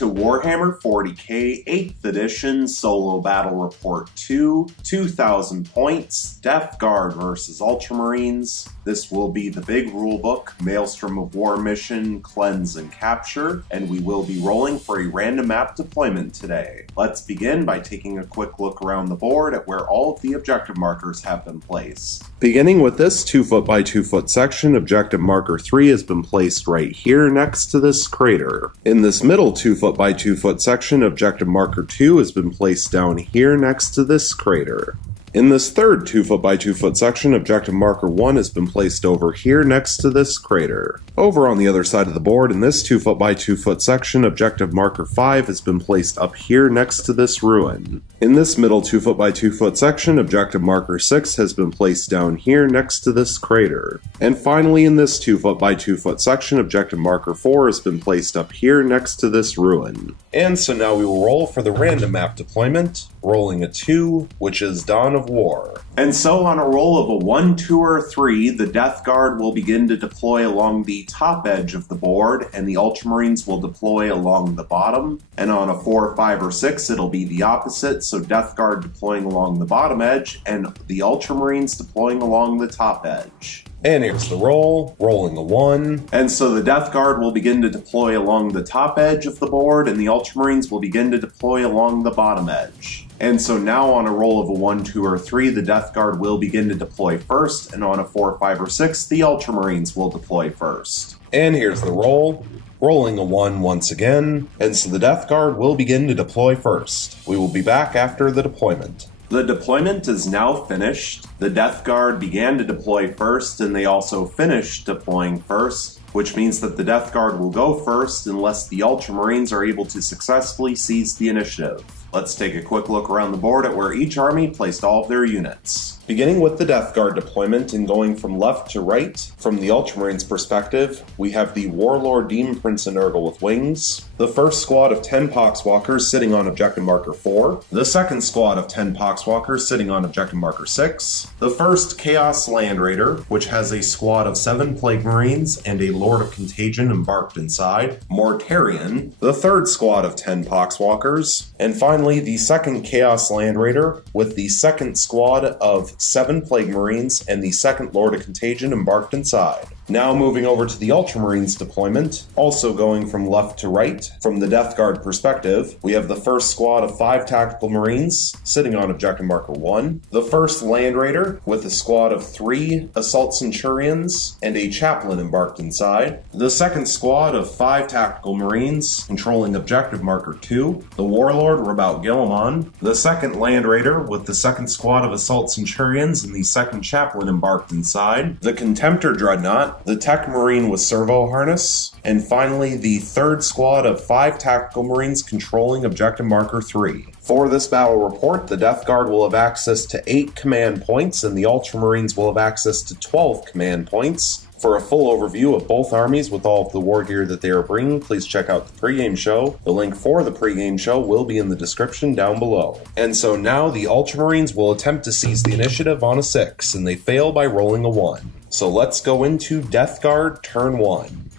into Warhammer 40k 8th edition Solo Battle Report 2, 2,000 points, Death Guard versus Ultramarines. This will be the big rulebook, Maelstrom of War mission, Cleanse and Capture, and we will be rolling for a random map deployment today. Let's begin by taking a quick look around the board at where all of the objective markers have been placed. Beginning with this 2 foot by 2 foot section, objective marker 3 has been placed right here next to this crater. In this middle 2 foot by 2 foot section, objective marker 2 has been placed down here next to this crater. In this third 2 foot by 2 foot section, objective marker 1 has been placed over here next to this crater. Over on the other side of the board, in this 2 foot by 2 foot section, objective marker 5 has been placed up here next to this ruin. In this middle 2 foot by 2 foot section, objective marker 6 has been placed down here next to this crater. And finally, in this 2 foot by 2 foot section, objective marker 4 has been placed up here next to this ruin. And so now we will roll for the random map deployment, rolling a 2, which is Dawn of War. And so on a roll of a 1, 2, or 3, the Death Guard will begin to deploy along the top edge of the board, and the Ultramarines will deploy along the bottom. And on a 4, 5, or 6, it'll be the opposite, so Death Guard deploying along the bottom edge, and the Ultramarines deploying along the top edge. And here's the roll, rolling a 1. And so the Death Guard will begin to deploy along the top edge of the board, and the Ultramarines will begin to deploy along the bottom edge. And so now on a roll of a 1, 2, or 3, the Death Guard will begin to deploy first, and on a 4, 5, or 6, the Ultramarines will deploy first. And here's the roll, rolling a 1 once again, and so the Death Guard will begin to deploy first. We will be back after the deployment. The deployment is now finished. The Death Guard began to deploy first, and they also finished deploying first, which means that the Death Guard will go first unless the Ultramarines are able to successfully seize the initiative. Let's take a quick look around the board at where each army placed all of their units. Beginning with the Death Guard deployment and going from left to right, from the Ultramarines' perspective, we have the Warlord Demon Prince and Nurgle with wings, the first squad of 10 Poxwalkers sitting on objective marker 4, the second squad of 10 Poxwalkers sitting on objective marker 6, the first Chaos Land Raider, which has a squad of 7 Plague Marines and a Lord of Contagion embarked inside, Mortarion, the third squad of 10 Poxwalkers, and finally the second Chaos Land Raider with the second squad of 7 Plague Marines and the second Lord of Contagion embarked inside. Now moving over to the Ultramarines deployment, also going from left to right, from the Death Guard perspective, we have the first squad of 5 Tactical Marines sitting on objective marker 1, the first Land Raider with a squad of 3 Assault Centurions and a Chaplain embarked inside, the second squad of 5 Tactical Marines controlling objective marker 2, the Warlord Rabout Gilliman, the second Land Raider with the second squad of Assault Centurions and the second Chaplain embarked inside, the Contemptor Dreadnought, the Tech Marine with Servo Harness, and finally the third squad of 5 Tactical Marines controlling objective marker 3. For this battle report, the Death Guard will have access to 8 command points, and the Ultramarines will have access to 12 command points. For a full overview of both armies with all of the war gear that they are bringing, please check out the pregame show. The link for the pregame show will be in the description down below. And so now the Ultramarines will attempt to seize the initiative on a 6, and they fail by rolling a 1. So let's go into Death Guard turn 1.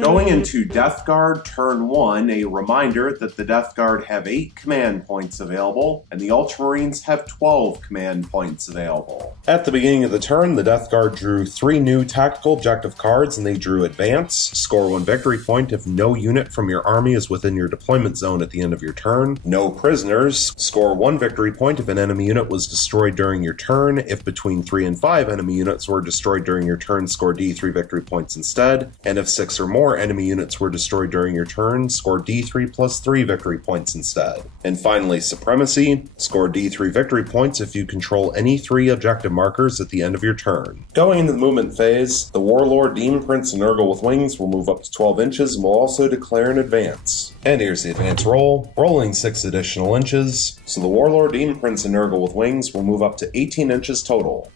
Going into Death Guard turn 1, a reminder that the Death Guard have 8 command points available, and the Ultramarines have 12 command points available. At the beginning of the turn, the Death Guard drew 3 new tactical objective cards, and they drew Advance, score 1 victory point if no unit from your army is within your deployment zone at the end of your turn, No Prisoners, score 1 victory point if an enemy unit was destroyed during your turn, if between 3 and 5 enemy units were destroyed during your turn, score D3 victory points instead, and if 6 or more enemy units were destroyed during your turn, score D3 plus 3 victory points instead. And finally, Supremacy, score D3 victory points if you control any 3 objective markers at the end of your turn. Going into the movement phase, the Warlord Demon Prince and Nurgle with wings will move up to 12 inches and will also declare an advance. And here's the advance roll, rolling 6 additional inches, so the Warlord Demon Prince and Nurgle with wings will move up to 18 inches total.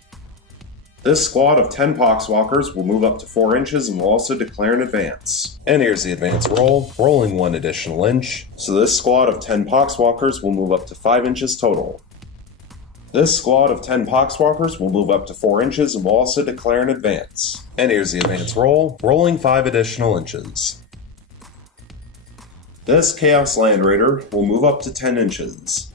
This squad of 10 Poxwalkers will move up to 4 inches and will also declare an advance. And here's the advance roll, rolling 1 additional inch, so this squad of 10 Poxwalkers will move up to 5 inches total. This squad of 10 Poxwalkers will move up to 4 inches and will also declare an advance. And here's the advance roll, rolling 5 additional inches. This Chaos Land Raider will move up to 10 inches.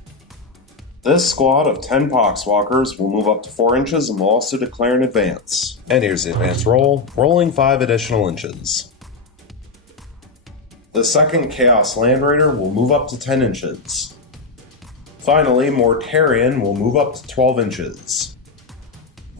This squad of 10 Poxwalkers will move up to 4 inches and will also declare an advance. And here's the advance roll, rolling 5 additional inches. The second Chaos Land Raider will move up to 10 inches. Finally, Mortarion will move up to 12 inches.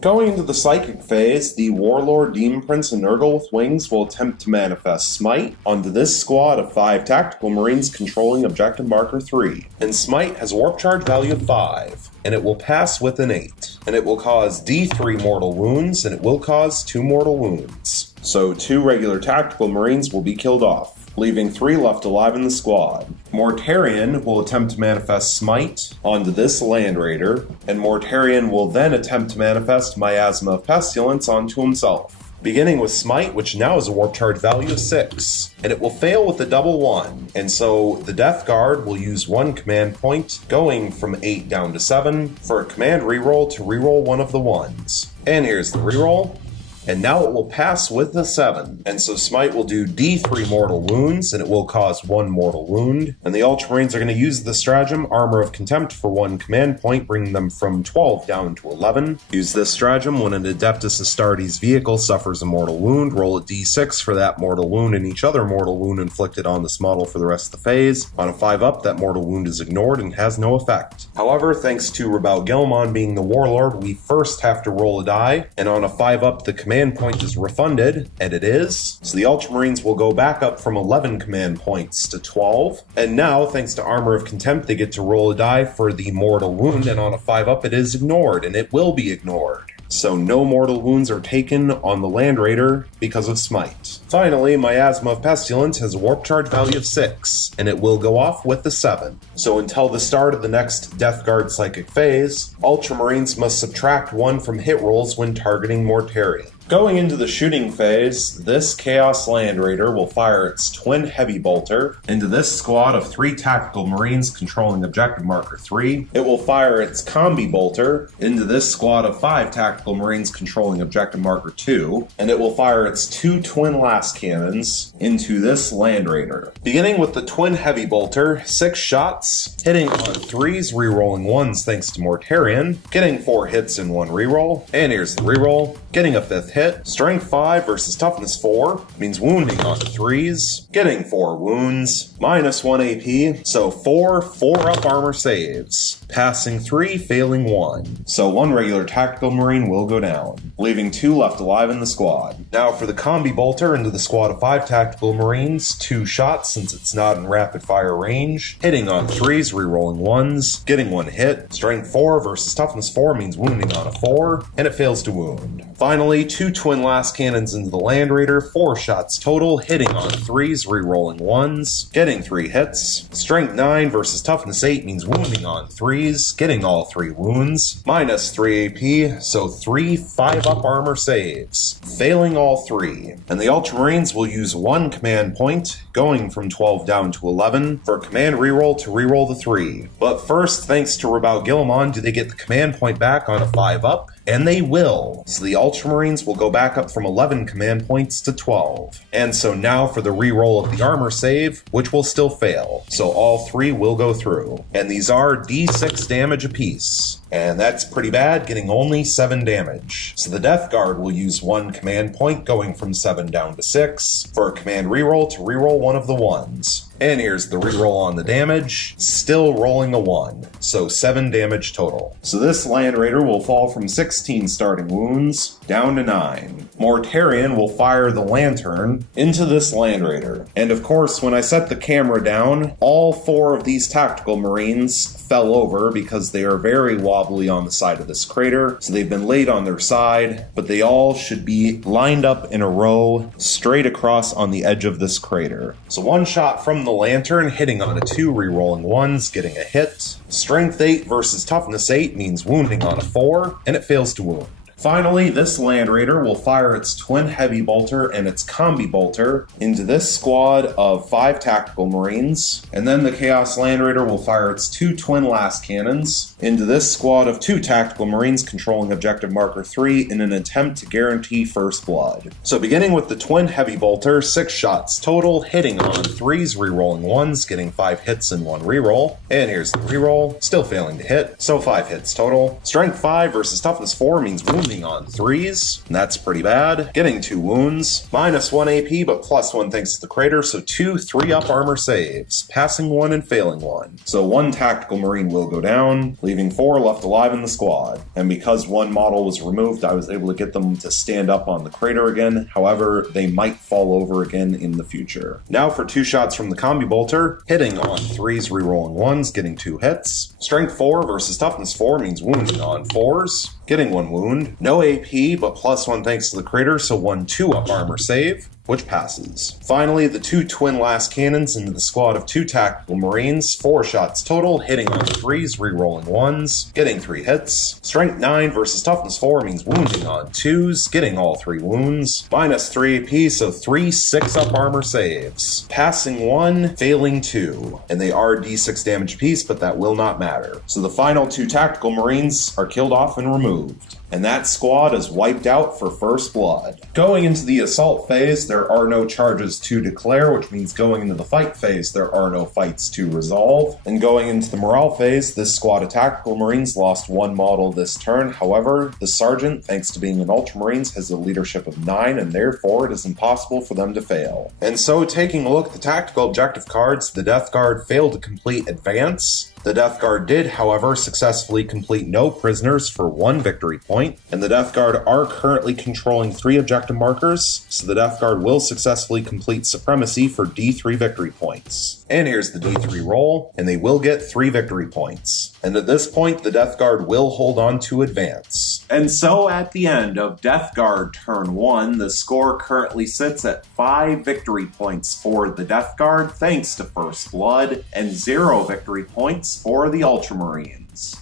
Going into the Psychic phase, the Warlord, Demon Prince, and Nurgle with Wings will attempt to manifest Smite onto this squad of 5 Tactical Marines controlling Objective Marker 3. And Smite has a Warp Charge value of 5, and it will pass with an 8. And it will cause D3 mortal wounds, and it will cause 2 mortal wounds. So 2 regular Tactical Marines will be killed off, leaving 3 left alive in the squad. Mortarion will attempt to manifest Smite onto this Land Raider, and Mortarion will then attempt to manifest Miasma of Pestilence onto himself. Beginning with Smite, which now has a Warp Charge value of 6, and it will fail with a double 1, and so the Death Guard will use 1 command point, going from 8 down to 7, for a command reroll to reroll one of the 1s. And here's the reroll. And now it will pass with a 7. And so Smite will do D3 mortal wounds, and it will cause 1 mortal wound. And the Ultramarines are going to use the stratagem Armor of Contempt for 1 command point, bringing them from 12 down to 11. Use this stratagem when an Adeptus Astartes vehicle suffers a mortal wound. Roll a D6 for that mortal wound and each other mortal wound inflicted on this model for the rest of the phase. On a 5-up, that mortal wound is ignored and has no effect. However, thanks to Rebel Gilmon being the Warlord, we first have to roll a die, and on a 5-up, the command point is refunded, and it is. So the Ultramarines will go back up from 11 command points to 12. And now, thanks to Armor of Contempt, they get to roll a die for the mortal wound, and on a 5-up it is ignored, and it will be ignored. So no mortal wounds are taken on the Land Raider because of Smite. Finally, Miasma of Pestilence has a Warp Charge value of 6, and it will go off with the 7. So until the start of the next Death Guard Psychic phase, Ultramarines must subtract 1 from hit rolls when targeting Mortarion. Going into the shooting phase, this Chaos Land Raider will fire its twin heavy bolter into this squad of 3 Tactical Marines controlling Objective Marker 3. It will fire its combi bolter into this squad of 5 Tactical Marines controlling Objective Marker 2, and it will fire its 2 twin last cannons into this Land Raider. Beginning with the twin heavy bolter, 6 shots, hitting on 3s, rerolling 1s thanks to Mortarion, getting 4 hits in 1 reroll, and here's the reroll, getting a 5th hit. Strength 5 versus Toughness 4 means wounding onto 3s, getting 4 wounds, minus 1 AP, so 4 4-up armor saves, passing 3, failing 1. So 1 regular Tactical Marine will go down, leaving 2 left alive in the squad. Now for the combi bolter into the squad of 5 Tactical Marines, 2 shots since it's not in rapid fire range, hitting on 3s, rerolling 1s, getting 1 hit. Strength 4 versus Toughness 4 means wounding on a 4, and it fails to wound. Finally, 2 twin last cannons into the Land Raider, 4 shots total, hitting on 3s, rerolling 1s, getting 3 hits. Strength 9 versus Toughness 8 means wounding on 3s, getting all 3 wounds, minus 3 AP, so 3 5-up armor saves, failing all 3. And the Ultramarines will use 1 command point, going from 12 down to 11, for a command reroll to reroll the 3. But first, thanks to Rebel Gilmon, do they get the command point back on a 5-up? And they will. So the Ultramarines will go back up from 11 command points to 12. And so now for the reroll of the armor save, which will still fail. So all 3 will go through. And these are D6 damage apiece. And that's pretty bad, getting only 7 damage. So the Death Guard will use 1 command point, going from 7 down to 6, for a command reroll to reroll one of the 1s. And here's the reroll on the damage, still rolling a 1, so 7 damage total. So this Land Raider will fall from 16 starting wounds down to 9. Mortarion will fire the lantern into this Land Raider. And of course, when I set the camera down, all 4 of these Tactical Marines fell over because they are very wobbly on the side of this crater, so they've been laid on their side, but they all should be lined up in a row straight across on the edge of this crater. So 1 shot from the lantern, hitting on a 2, rerolling 1s, getting a hit. Strength 8 versus Toughness 8 means wounding on a 4, and it fails to wound. Finally, this Land Raider will fire its twin heavy bolter and its combi bolter into this squad of 5 tactical marines, and then the Chaos Land Raider will fire its 2 twin last cannons into this squad of 2 tactical marines controlling objective marker 3 in an attempt to guarantee first blood. So beginning with the twin heavy bolter, 6 shots total, hitting on 3s, rerolling 1s, getting 5 hits and 1 reroll. And here's the reroll, still failing to hit, so 5 hits total. Strength 5 versus toughness 4 means wounding on 3s, and that's pretty bad. Getting 2 wounds, minus 1 AP, but plus 1 thanks to the crater, so 2 3-up armor saves, passing 1 and failing 1. So 1 tactical marine will go down, leaving 4 left alive in the squad. And because 1 model was removed, I was able to get them to stand up on the crater again. However, they might fall over again in the future. Now for 2 shots from the combi bolter, hitting on 3s, rerolling 1s, getting 2 hits. Strength 4 versus toughness 4 means wounding on 4s, getting 1 wound. No AP, but plus 1 thanks to the crater, so 1 2-up armor save, which passes. Finally, the 2 twin last cannons into the squad of 2 tactical marines, 4 shots total, hitting on 3s, rerolling 1s, getting 3 hits. Strength 9 versus toughness 4 means wounding on 2s, getting all 3 wounds. Minus 3 AP, so 3 6-up armor saves, passing 1, failing 2. And they are d6 damage apiece, but that will not matter. So the final 2 tactical marines are killed off and removed. And that squad is wiped out for first blood. Going into the assault phase, there are no charges to declare, which means going into the fight phase, there are no fights to resolve. And going into the morale phase, this squad of tactical marines lost 1 model this turn. However, the sergeant, thanks to being an Ultramarines, has a leadership of 9, and therefore it is impossible for them to fail. And so, taking a look at the tactical objective cards, the Death Guard failed to complete Advance. The Death Guard did, however, successfully complete no prisoners for 1 victory point, and the Death Guard are currently controlling 3 objective markers, so the Death Guard will successfully complete Supremacy for D3 victory points. And here's the D3 roll, and they will get 3 victory points. And at this point, the Death Guard will hold on to Advance. And so at the end of Death Guard turn 1, the score currently sits at 5 victory points for the Death Guard, thanks to First Blood, and 0 victory points for the Ultramarines.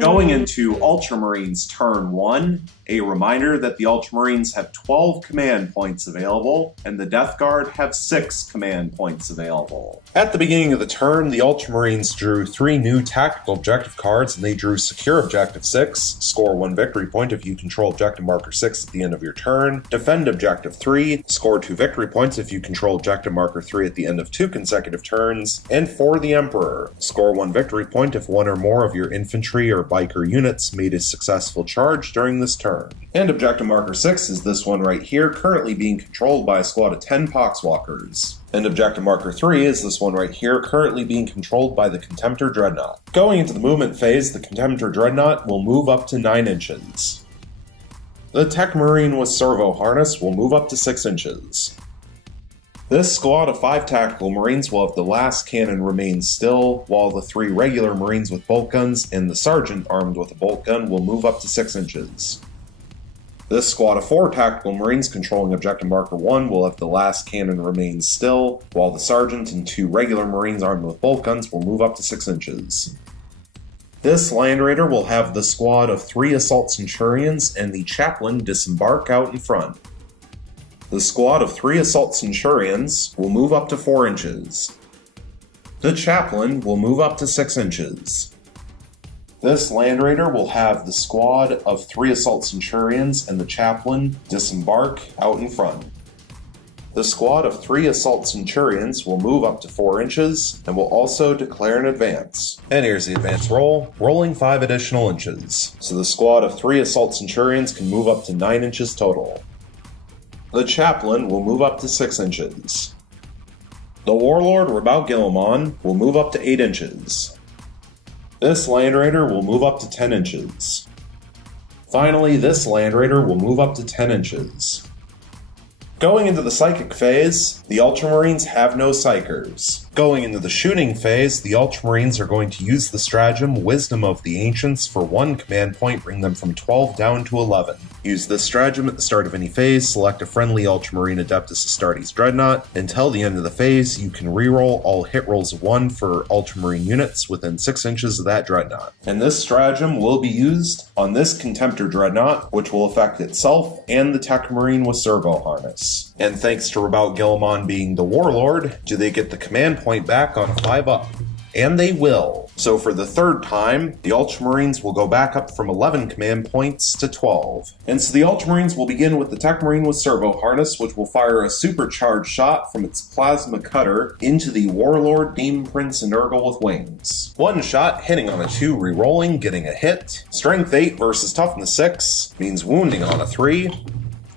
Going into Ultramarines turn 1, a reminder that the Ultramarines have 12 command points available, and the Death Guard have 6 command points available. At the beginning of the turn, the Ultramarines drew 3 new tactical objective cards, and they drew Secure Objective 6, score 1 victory point if you control Objective Marker 6 at the end of your turn, Defend Objective 3, score 2 victory points if you control Objective Marker 3 at the end of 2 consecutive turns, and for the Emperor, score 1 victory point if 1 or more of your infantry or biker units made a successful charge during this turn. And Objective Marker 6 is this one right here, currently being controlled by a squad of 10 Poxwalkers. And Objective Marker 3 is this one right here, currently being controlled by the Contemptor Dreadnought. Going into the movement phase, the Contemptor Dreadnought will move up to 9 inches. The Tech Marine with Servo Harness will move up to 6 inches. This squad of 5 tactical marines will have the last cannon remain still, while the 3 regular marines with bolt guns and the sergeant armed with a bolt gun will move up to 6 inches. This squad of 4 tactical marines controlling Objective Marker 1 will have the last cannon remain still, while the sergeant and 2 regular marines armed with bolt guns will move up to 6 inches. This Land Raider will have the squad of 3 assault centurions and the chaplain disembark out in front. The squad of 3 assault centurions will move up to 4 inches. The chaplain will move up to 6 inches. This Land Raider will have the squad of 3 assault centurions and the chaplain disembark out in front. The squad of 3 assault centurions will move up to 4 inches and will also declare an advance. And here's the advance roll, rolling 5 additional inches. So the squad of 3 assault centurions can move up to 9 inches total. The chaplain will move up to 6 inches. The warlord Rabaut Guilliman will move up to 8 inches. This Land Raider will move up to 10 inches. Finally, this Land Raider will move up to 10 inches. Going into the Psychic phase, the Ultramarines have no Psychers. Going into the shooting phase, the Ultramarines are going to use the stratagem Wisdom of the Ancients for 1 command point, bring them from 12 down to 11. Use this stratagem at the start of any phase, select a friendly Ultramarine Adeptus Astartes Dreadnought. Until the end of the phase, you can reroll all hit rolls of 1 for Ultramarine units within 6 inches of that Dreadnought. And this stratagem will be used on this Contemptor Dreadnought, which will affect itself and the Tech Marine with Servo Harness. And thanks to Rabout Gilmon being the Warlord, do they get the command point back on a 5-up. And they will. So for the 3rd time, the Ultramarines will go back up from 11 command points to 12. And so the Ultramarines will begin with the Tech Marine with Servo Harness, which will fire a supercharged shot from its plasma cutter into the Warlord Demon Prince and Nurgle with Wings. 1 shot hitting on a 2, rerolling, getting a hit. Strength 8 versus Toughness 6 means wounding on a 3.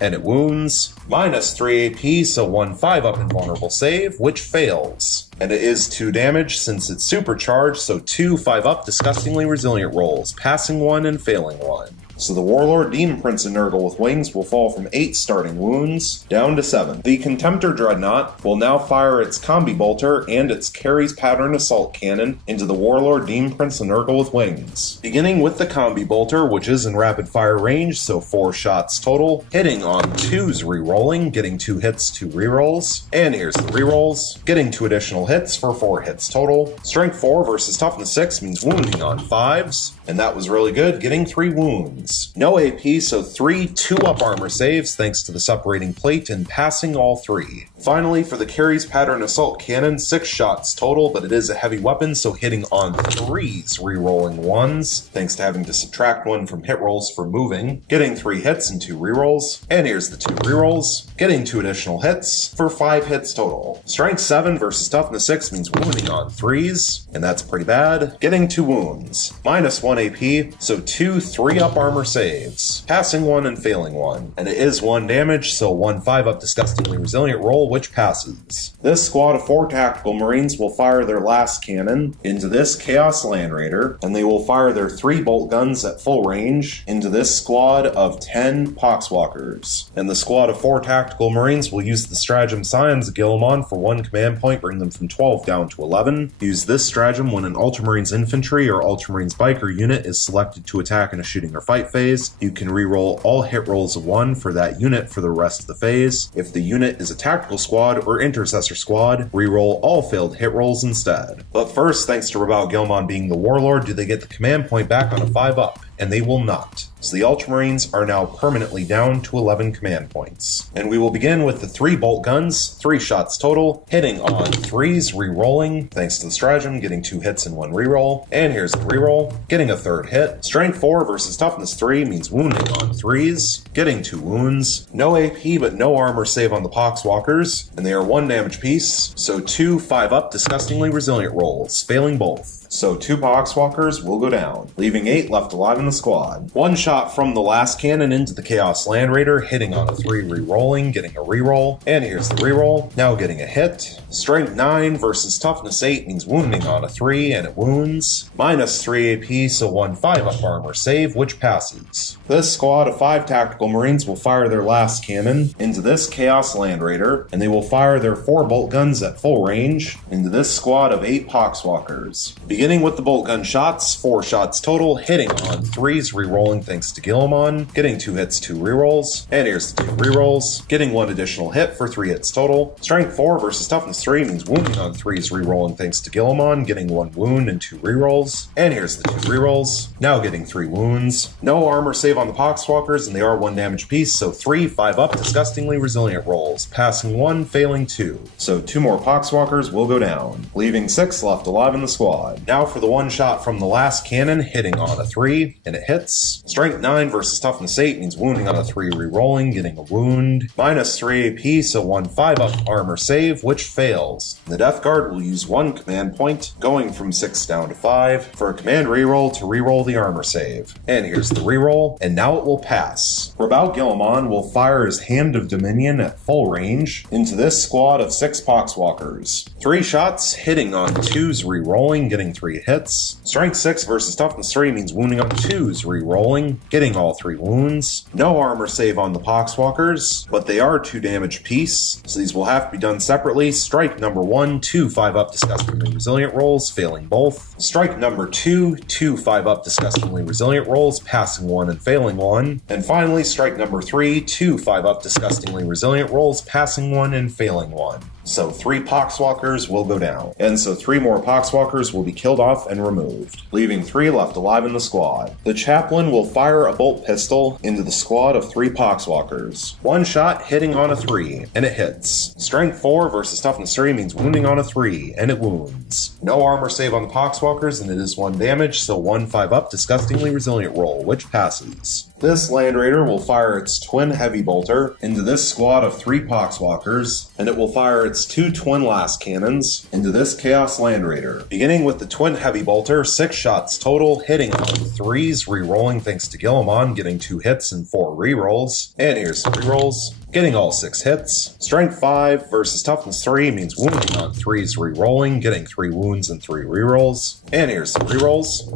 And it wounds. Minus 3 AP, so 1 5-up invulnerable save, which fails. And it is 2 damage since it's supercharged, so 2 5-up disgustingly resilient rolls, passing 1 and failing 1. So the Warlord Demon Prince and Nurgle with Wings will fall from 8 starting wounds down to 7. The Contemptor Dreadnought will now fire its Combi Bolter and its Carries Pattern Assault Cannon into the Warlord Demon Prince and Nurgle with Wings. Beginning with the Combi Bolter, which is in rapid fire range, so 4 shots total, hitting on 2s rerolling, getting 2 hits, 2 rerolls. And here's the rerolls, getting 2 additional hits for 4 hits total. Strength 4 versus Toughness 6 means wounding on 5s, and that was really good, getting 3 wounds. No AP, so 3 2-up armor saves thanks to the separating plate and passing all 3. Finally, for the Carries Pattern Assault Cannon, 6 shots total, but it is a heavy weapon, so hitting on 3s, rerolling 1s, thanks to having to subtract 1 from hit rolls for moving, getting 3 hits and 2 rerolls. And here's the 2 rerolls, getting 2 additional hits for 5 hits total. Strength 7 versus Toughness 6 means wounding on 3s, and that's pretty bad, getting 2 wounds. Minus 1 AP, so 2 3-up armor saves, passing 1 and failing 1. And it is 1 damage, so 1 5-up disgustingly resilient roll, which passes. This squad of 4 Tactical Marines will fire their last cannon into this Chaos Land Raider, and they will fire their 3 bolt guns at full range into this squad of 10 Poxwalkers. And the squad of 4 Tactical Marines will use the stratagem Scions of Guilliman for 1 command point, bring them from 12 down to 11. Use this stratagem when an Ultramarines infantry or Ultramarines biker unit is selected to attack in a shooting or fight phase. You can reroll all hit rolls of 1 for that unit for the rest of the phase. If the unit is a tactical squad or intercessor squad, reroll all failed hit rolls instead. But first, thanks to Rabout Gilmon being the Warlord, do they get the command point back on a 5-up. And they will not. So the Ultramarines are now permanently down to 11 command points. And we will begin with the 3 bolt guns, 3 shots total, hitting on 3s, re-rolling, thanks to the stratagem, getting 2 hits and 1 reroll. And here's the reroll, getting a 3rd hit. Strength 4 versus Toughness 3 means wounding on 3s, getting 2 wounds. No AP but no armor save on the Poxwalkers, and they are 1 damage piece, so 2 5-up disgustingly resilient rolls, failing both. So 2 Poxwalkers will go down, leaving 8 left alive in the squad. 1 shot from the last cannon into the Chaos Land Raider, hitting on a 3 re-rolling, getting a reroll. And here's the reroll, now getting a hit. Strength 9 versus Toughness 8 means wounding on a 3, and it wounds. Minus 3 AP, so 1 5-up armor save, which passes. This squad of 5 Tactical Marines will fire their last cannon into this Chaos Land Raider, and they will fire their 4 bolt guns at full range into this squad of 8 Poxwalkers. Beginning with the bolt gun shots, 4 shots total, hitting on 3s, re-rolling thanks to Guilliman, getting 2 hits, 2 rerolls. And here's the 2 rerolls, getting 1 additional hit for 3 hits total. Strength 4 versus Toughness 3 means wounding on 3s, re-rolling thanks to Guilliman, getting 1 wound and 2 rerolls. And here's the 2 rerolls, now getting 3 wounds. No armor save on the Poxwalkers, and they are 1 damage piece, so 3 5-up disgustingly resilient rolls, passing 1, failing 2. So 2 more Poxwalkers will go down, leaving 6 left alive in the squad. Now for the 1 shot from the last cannon, hitting on a 3, and it hits. Strength 9 versus Toughness 8 means wounding on a 3, re-rolling, getting a wound. Minus 3 AP, so 1 5-up armor save, which fails. The Death Guard will use 1 command point, going from 6 down to 5, for a command reroll to reroll the armor save. And here's the reroll, and now it will pass. Rabout Gilliman will fire his Hand of Dominion at full range into this squad of 6 Poxwalkers. 3 shots, hitting on 2s, re-rolling, getting 3 hits. Strength 6 versus Toughness 3 means wounding on 2, 2s rerolling, getting all 3 wounds. No armor save on the Poxwalkers, but they are 2 damage apiece, so these will have to be done separately. Strike number 1, 2 5-up disgustingly resilient rolls, failing both. Strike number 2, 2 5-up disgustingly resilient rolls, passing 1 and failing 1. And finally, strike number 3, 2 5-up disgustingly resilient rolls, passing 1 and failing 1. So 3 Poxwalkers will go down. And so 3 more Poxwalkers will be killed off and removed, leaving 3 left alive in the squad. The chaplain will fire a bolt pistol into the squad of 3 Poxwalkers. 1 shot hitting on a 3, and it hits. Strength 4 versus toughness 3 means wounding on a 3, and it wounds. No armor save on the Poxwalkers, and it is 1 damage, so 1 5-up disgustingly resilient roll, which passes. This Land Raider will fire its twin heavy bolter into this squad of 3 Poxwalkers, and it will fire its 2 twin last cannons into this Chaos Land Raider. Beginning with the twin heavy bolter, 6 shots total, hitting on 3s, rerolling thanks to Gilliman, getting 2 hits and 4 rerolls. And here's some rerolls. Getting all 6 hits. Strength 5 versus toughness 3 means wounding on 3s, rerolling, getting 3 wounds and 3 rerolls. And here's some rerolls.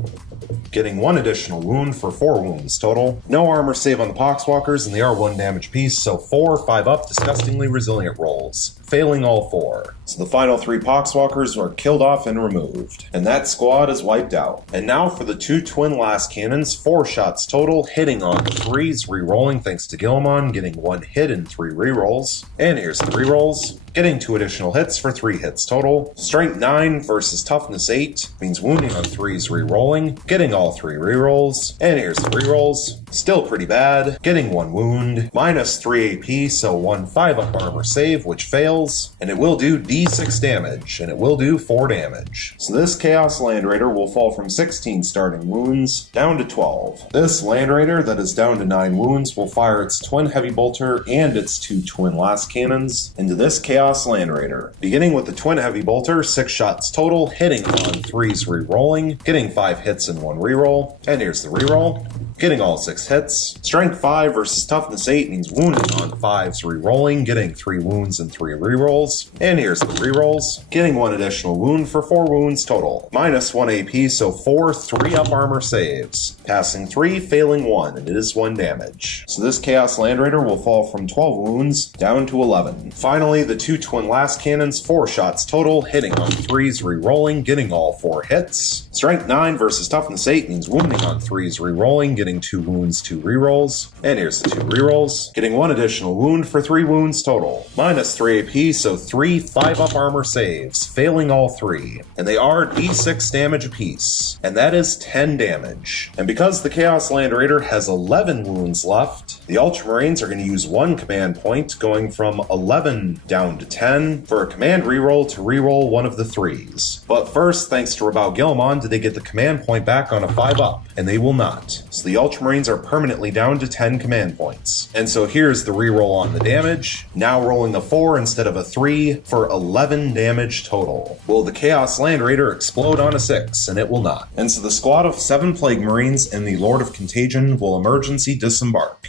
Getting 1 additional wound for 4 wounds total. No armor save on the Poxwalkers, and they are 1 damage apiece, so 4 5-up disgustingly resilient rolls, failing all 4. So the final 3 Poxwalkers are killed off and removed, and that squad is wiped out. And now for the 2 twin last cannons, 4 shots total, hitting on 3s, rerolling thanks to Gilliman, getting 1 hit and 3 rerolls. And here's the rerolls. Getting 2 additional hits for 3 hits total. Strength 9 versus toughness 8 means wounding on 3s, rerolling, getting all 3 rerolls. And here's the rerolls. Still pretty bad. Getting 1 wound, minus 3 AP, so 1 5-up armor save, which fails, and it will do D6 damage, and it will do 4 damage. So this Chaos Land Raider will fall from 16 starting wounds down to 12. This Land Raider that is down to 9 wounds will fire its twin heavy bolter and its 2 twin last cannons into this Chaos Land Raider. Beginning with the twin heavy bolter, 6 shots total, hitting on 3s, rerolling, getting 5 hits and 1 reroll. And here's the reroll. Getting all 6 hits. Strength 5 versus toughness 8 means wounding on 5s, rerolling, getting 3 wounds and 3 rerolls. And here's the rerolls. Getting 1 additional wound for 4 wounds total. Minus 1 AP, so 4 3-up armor saves. Passing 3, failing 1, and it is 1 damage. So this Chaos Land Raider will fall from 12 wounds down to 11. Finally, the 2 twin last cannons, 4 shots total, hitting on 3s, rerolling, getting all 4 hits. Strength 9 versus toughness 8 means wounding on 3s, rerolling, getting 2 wounds, 2 rerolls. And here's the 2 rerolls. Getting 1 additional wound for 3 wounds total. Minus 3 AP, so 3 5-up armor saves, failing all 3. And they are D6 damage apiece. And that is 10 damage. And because the Chaos Land Raider has 11 wounds left, the Ultramarines are going to use 1 command point, going from 11 down to 10, for a command reroll to reroll one of the 3s. But first, thanks to Rabao Gilliman, did they get the command point back on a 5-up, and they will not. So the Ultramarines are permanently down to 10 command points. And so here's the reroll on the damage, now rolling a 4 instead of a 3 for 11 damage total. Will the Chaos Land Raider explode on a 6? And it will not. And so the squad of 7 Plague Marines and the Lord of Contagion will emergency disembark.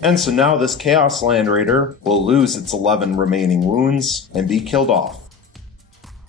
And so now this Chaos Land Raider will lose its 11 remaining wounds and be killed off.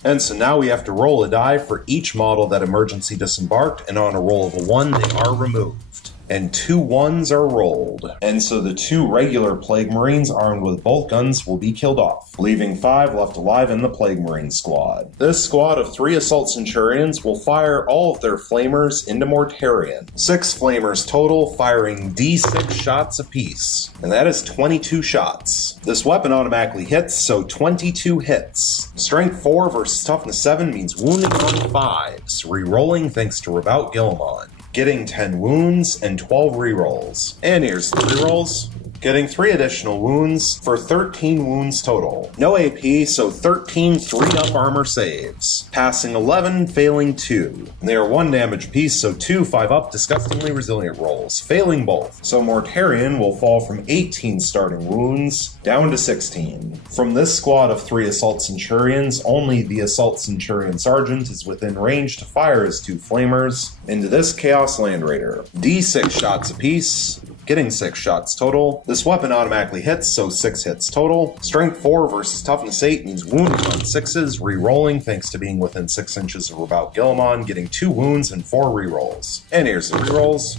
And so now we have to roll a die for each model that emergency disembarked, and on a roll of a 1, they are removed. And 2 1s are rolled. And so the 2 regular Plague Marines armed with bolt guns will be killed off, leaving 5 left alive in the Plague Marine squad. This squad of 3 Assault Centurions will fire all of their flamers into Mortarion. 6 flamers total, firing D6 shots apiece. And that is 22 shots. This weapon automatically hits, so 22 hits. Strength 4 versus toughness 7 means wounding on 5s, rerolling thanks to Rabao Gilliman. Getting 10 wounds and 12 rerolls. And here's the rerolls. Getting 3 additional wounds for 13 wounds total. No AP, so 13 3-up armor saves. Passing 11, failing 2. And they are 1 damage apiece, so 2 5-up disgustingly resilient rolls, failing both. So Mortarion will fall from 18 starting wounds down to 16. From this squad of 3 Assault Centurions, only the Assault Centurion Sergeant is within range to fire his 2 flamers into this Chaos Land Raider. D6 shots apiece, getting 6 shots total. This weapon automatically hits, so 6 hits total. Strength 4 versus Toughness 8 means wounding on 6s, re-rolling thanks to being within 6 inches of Rabout Guilliman, getting 2 wounds and 4 re-rolls. And here's the re-rolls.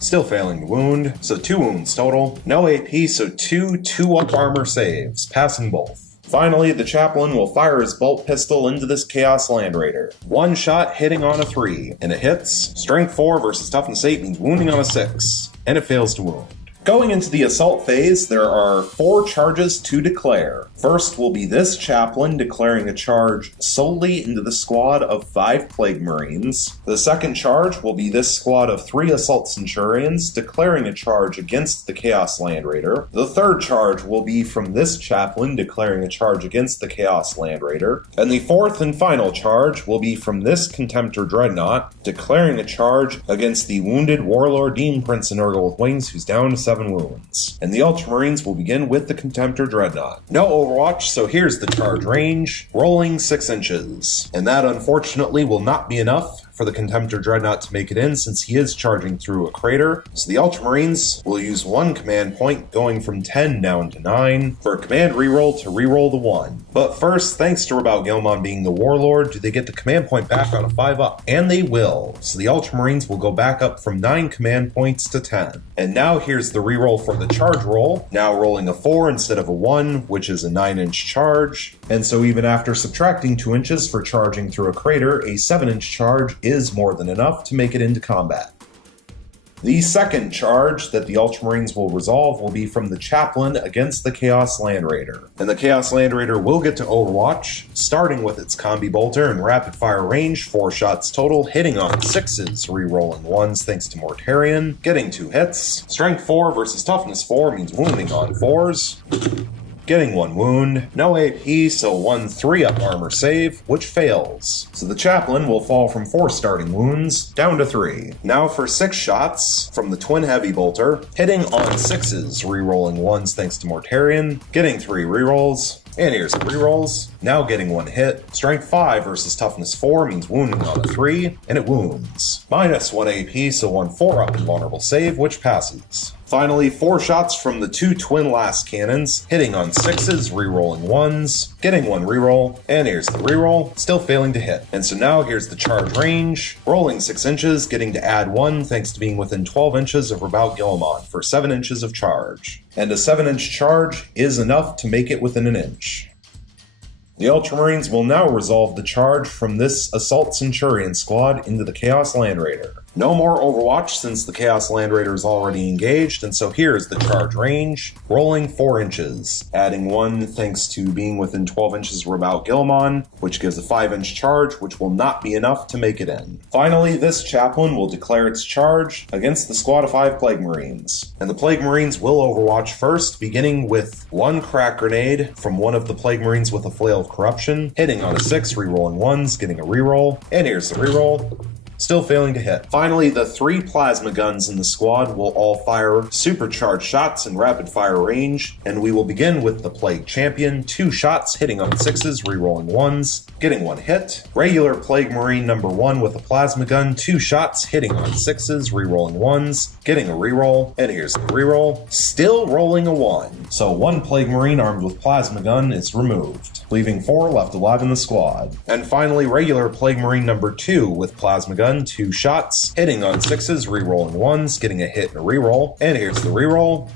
Still failing to wound, so 2 wounds total. No AP, so 2 2-up armor saves, passing both. Finally, the Chaplain will fire his bolt pistol into this Chaos Land Raider. 1 shot hitting on a 3, and it hits. Strength 4 versus Toughness 8 means wounding on a 6, and it fails to wound. Going into the assault phase, there are 4 charges to declare. First will be this Chaplain declaring a charge solely into the squad of 5 Plague Marines. The second charge will be this squad of 3 Assault Centurions declaring a charge against the Chaos Land Raider. The third charge will be from this Chaplain declaring a charge against the Chaos Land Raider. And the fourth and final charge will be from this Contemptor Dreadnought declaring a charge against the wounded Warlord Demon Prince Nurgle with Wings who's down to 7 wounds. And the Ultramarines will begin with the Contemptor Dreadnought. No Overwatch, so here's the charge range, rolling 6 inches. And that unfortunately will not be enough for the Contemptor Dreadnought to make it in since he is charging through a crater. So the Ultramarines will use 1 command point going from 10 down to 9 for a command reroll to reroll the 1. But first, thanks to Rabout Guilliman being the Warlord, do they get the command point back on a 5-up? And they will. So the Ultramarines will go back up from 9 command points to 10. And now here's the reroll for the charge roll, now rolling a 4 instead of a 1, which is a 9-inch charge. And so even after subtracting 2 inches for charging through a crater, a 7-inch charge is more than enough to make it into combat. The second charge that the Ultramarines will resolve will be from the Chaplain against the Chaos Land Raider. And the Chaos Land Raider will get to Overwatch, starting with its Combi Bolter and rapid fire range, 4 shots total, hitting on 6s, re-rolling 1s thanks to Mortarion, getting 2 hits. Strength 4 versus Toughness 4 means wounding on 4s. Getting 1 wound, no AP, so 1 3-up armor save, which fails. So the Chaplain will fall from 4 starting wounds down to 3. Now for 6 shots from the Twin Heavy Bolter, hitting on 6s, re-rolling 1s thanks to Mortarion, getting 3 re-rolls. And here's the rerolls. Now getting 1 hit. Strength 5 versus Toughness 4 means wounding on a 3, and it wounds. Minus 1 AP, so 1 4-up invulnerable save, which passes. Finally, 4 shots from the 2 twin last cannons, hitting on 6s, re-rolling 1s, getting 1 reroll, and here's the reroll, still failing to hit. And so now here's the charge range, rolling 6 inches, getting to add 1 thanks to being within 12 inches of Rabout Guilliman for 7 inches of charge. And a 7-inch charge is enough to make it within an inch. The Ultramarines will now resolve the charge from this Assault Centurion squad into the Chaos Land Raider. No more Overwatch since the Chaos Land Raider is already engaged, and so here's the charge range, rolling 4 inches, adding 1 thanks to being within 12 inches of Rabout Guilliman, which gives a 5-inch charge, which will not be enough to make it in. Finally, this Chaplain will declare its charge against the squad of 5 Plague Marines. And the Plague Marines will Overwatch first, beginning with 1 crack grenade from one of the Plague Marines with a Flail of Corruption, hitting on a 6, re-rolling 1s, getting a reroll, and here's the reroll. Still failing to hit. Finally, the 3 plasma guns in the squad will all fire supercharged shots in rapid fire range, and we will begin with the Plague Champion, 2 shots hitting on 6s, re-rolling 1s, getting 1 hit. Regular Plague Marine number 1 with a plasma gun, 2 shots hitting on 6s, re-rolling 1s, getting a reroll, and here's the reroll, still rolling a 1. So 1 Plague Marine armed with plasma gun is removed, leaving 4 left alive in the squad. And finally, regular Plague Marine number 2 with plasma gun, 2 shots, hitting on 6s, re-rolling 1s, getting a hit and a reroll, and here's the reroll,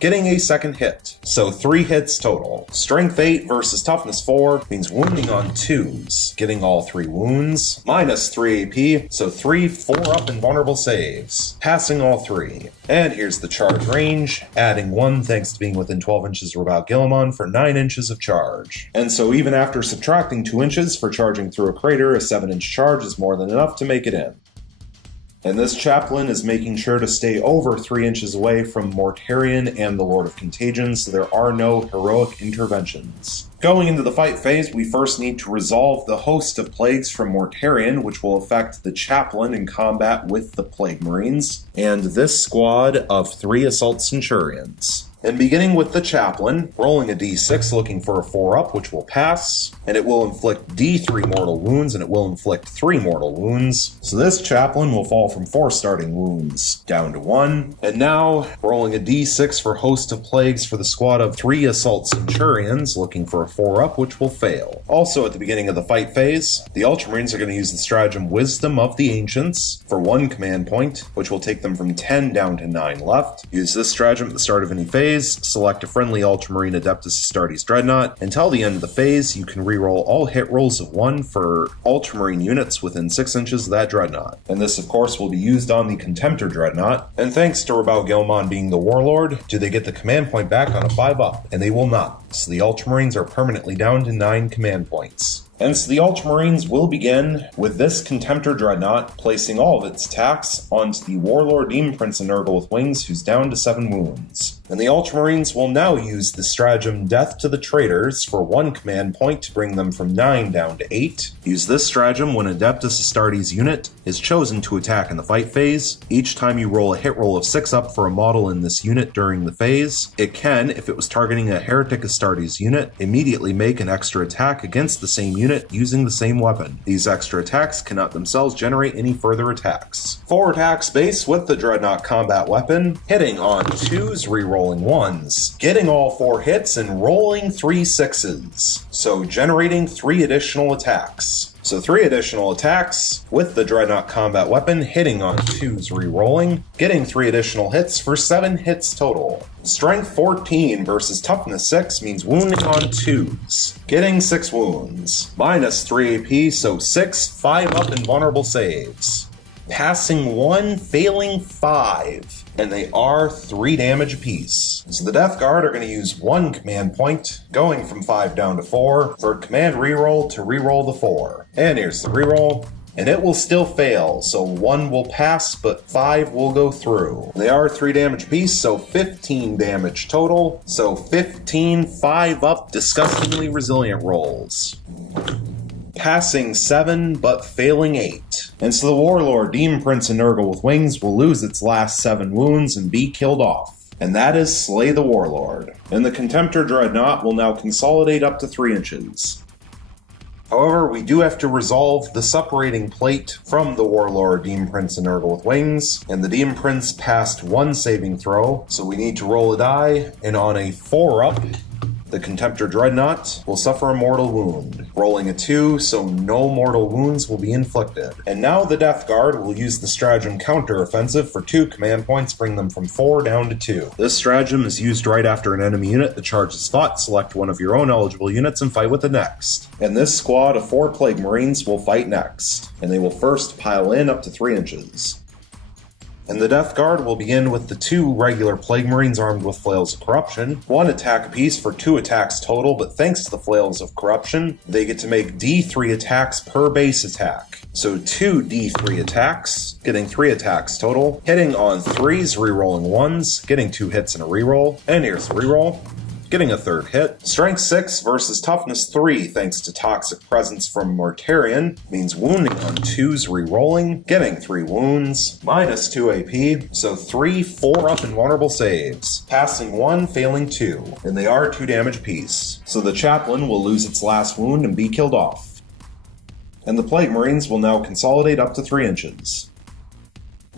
getting a 2nd hit. So 3 hits total. Strength 8 versus Toughness 4 means wounding on 2s, getting all 3 wounds, minus 3 AP, so 3 4-up invulnerable saves, passing all 3. And here's the charge range, adding 1 thanks to being within 12 inches of Rabout Guilliman for 9 inches of charge. And so even after subtracting 2 inches for charging through a crater, a 7-inch charge is more than enough to make it in. And this Chaplain is making sure to stay over 3 inches away from Mortarion and the Lord of Contagion, so there are no heroic interventions. Going into the fight phase, we first need to resolve the host of plagues from Mortarion, which will affect the Chaplain in combat with the Plague Marines, and this squad of 3 Assault Centurions. And beginning with the Chaplain, rolling a d6 looking for a 4-up, which will pass, and it will inflict d3 mortal wounds, and it will inflict 3 mortal wounds. So this Chaplain will fall from 4 starting wounds down to 1. And now, rolling a d6 for Host of Plagues for the squad of 3 Assault Centurions, looking for a 4-up, which will fail. Also at the beginning of the fight phase, the Ultramarines are going to use the stratagem Wisdom of the Ancients for 1 command point, which will take them from 10 down to 9 left. Use this stratagem at the start of any phase, select a friendly Ultramarine Adeptus Astartes Dreadnought. Until the end of the phase, you can reroll all hit rolls of 1 for Ultramarine units within 6 inches of that Dreadnought. And this, of course, will be used on the Contemptor Dreadnought. And thanks to Rabao Gilmon being the Warlord, do they get the command point back on a 5-up? And they will not. So the Ultramarines are permanently down to 9 command points. And so the Ultramarines will begin with this Contemptor Dreadnought, placing all of its attacks onto the Warlord Demon Prince and Nurgle with Wings, who's down to 7 wounds. And the Ultramarines will now use the stratagem Death to the Traitors for 1 command point to bring them from 9 down to 8. Use this stratagem when Adeptus Astartes unit is chosen to attack in the fight phase. Each time you roll a hit roll of 6 up for a model in this unit during the phase, it can, if it was targeting a Heretic Astartes unit, immediately make an extra attack against the same unit using the same weapon. These extra attacks cannot themselves generate any further attacks. 4 attacks base with the Dreadnought combat weapon, hitting on 2s, rerolling 1s, getting all 4 hits and rolling 3 6s, so generating 3 additional attacks. So 3 additional attacks with the Dreadnought combat weapon, hitting on 2s, rerolling, getting 3 additional hits for 7 hits total. Strength 14 versus Toughness 6 means wounding on 2s, getting 6 wounds, minus 3 AP, so 6 5-up invulnerable saves. Passing 1, failing 5, and they are 3 damage apiece. So the Death Guard are going to use 1 command point, going from 5 down to 4, for a command reroll to reroll the 4. And here's the reroll, and it will still fail, so 1 will pass, but 5 will go through. They are 3 damage apiece, so 15 damage total, so 15 5-up disgustingly resilient rolls. Passing 7, but failing 8. And so the Warlord, Demon Prince and Nurgle with Wings will lose its last 7 wounds and be killed off. And that is Slay the Warlord. And the Contemptor Dreadnought will now consolidate up to 3 inches. However, we do have to resolve the separating plate from the Warlord, Demon Prince and Nurgle with Wings, and the Demon Prince passed 1 saving throw, so we need to roll a die, and on a 4-up, the Contemptor Dreadnought will suffer a mortal wound, rolling a 2, so no mortal wounds will be inflicted. And now the Death Guard will use the stratagem Counter-Offensive for 2 command points, bring them from 4 down to 2. This stratagem is used right after an enemy unit. The charge is fought, select one of your own eligible units and fight with it next. And this squad of 4 Plague Marines will fight next, and they will first pile in up to 3 inches. And the Death Guard will begin with the 2 regular Plague Marines armed with Flails of Corruption, 1 attack apiece for 2 attacks total, but thanks to the Flails of Corruption, they get to make D3 attacks per base attack. So 2 D3 attacks, getting 3 attacks total, hitting on 3s, rerolling 1s, getting 2 hits and a reroll, and here's the reroll. Getting a 3rd hit. Strength 6 versus Toughness 3, thanks to Toxic Presence from Mortarion, means wounding on 2s, rerolling, getting 3 wounds, minus 2 AP, so 3 4-up invulnerable saves, passing 1, failing 2, and they are 2 damage apiece. So the Chaplain will lose its last wound and be killed off. And the Plague Marines will now consolidate up to 3 inches.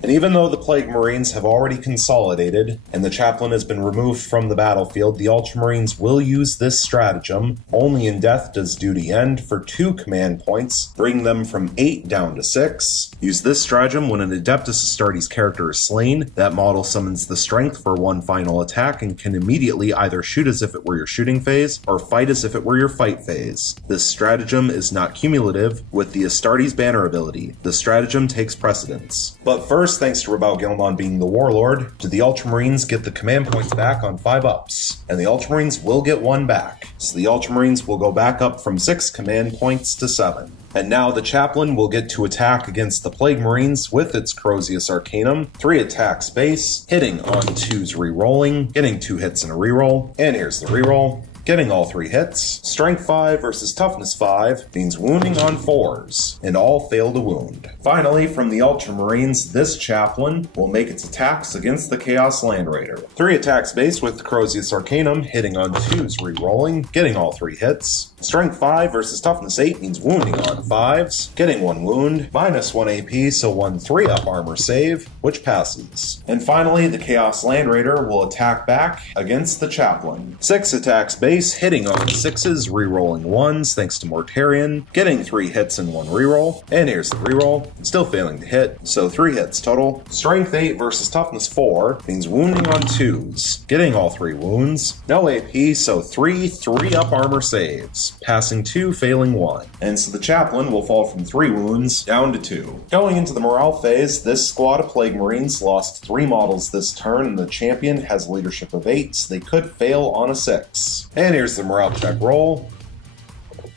And even though the Plague Marines have already consolidated, and the Chaplain has been removed from the battlefield, the Ultramarines will use this stratagem. Only in death does duty end for 2 command points, bring them from 8 down to 6. Use this stratagem when an Adeptus Astartes character is slain. That model summons the strength for 1 final attack and can immediately either shoot as if it were your shooting phase, or fight as if it were your fight phase. This stratagem is not cumulative with the Astartes banner ability. The stratagem takes precedence. But first, thanks to Rabao Gilmon being the Warlord, do the Ultramarines get the command points back on 5-ups. And the Ultramarines will get 1 back. So the Ultramarines will go back up from 6 command points to 7. And now the Chaplain will get to attack against the Plague Marines with its Crozius Arcanum. 3 attacks base, hitting on 2s, rerolling, getting 2 hits and a reroll. And here's the reroll. Getting all 3 hits. Strength 5 versus Toughness 5 means wounding on 4s, and all fail to wound. Finally, from the Ultramarines, this Chaplain will make its attacks against the Chaos Land Raider. 3 attacks base with the Corrosius Arcanum, hitting on 2s, rerolling, getting all 3 hits. Strength 5 versus Toughness 8 means wounding on 5s, getting 1 wound, -1 AP, so 1 3-up armor save, which passes. And finally, the Chaos Land Raider will attack back against the Chaplain. 6 attacks base, hitting on 6s, rerolling 1s thanks to Mortarion, getting 3 hits and 1 reroll, and here's the reroll, still failing to hit, so 3 hits total. Strength 8 versus Toughness 4 means wounding on 2s, getting all 3 wounds, no AP, so 3 3-up armor saves, passing 2, failing 1. And so the Chaplain will fall from 3 wounds down to 2. Going into the morale phase, this squad of Plague Marines lost 3 models this turn, and the champion has leadership of 8, so they could fail on a 6. And here's the morale check roll.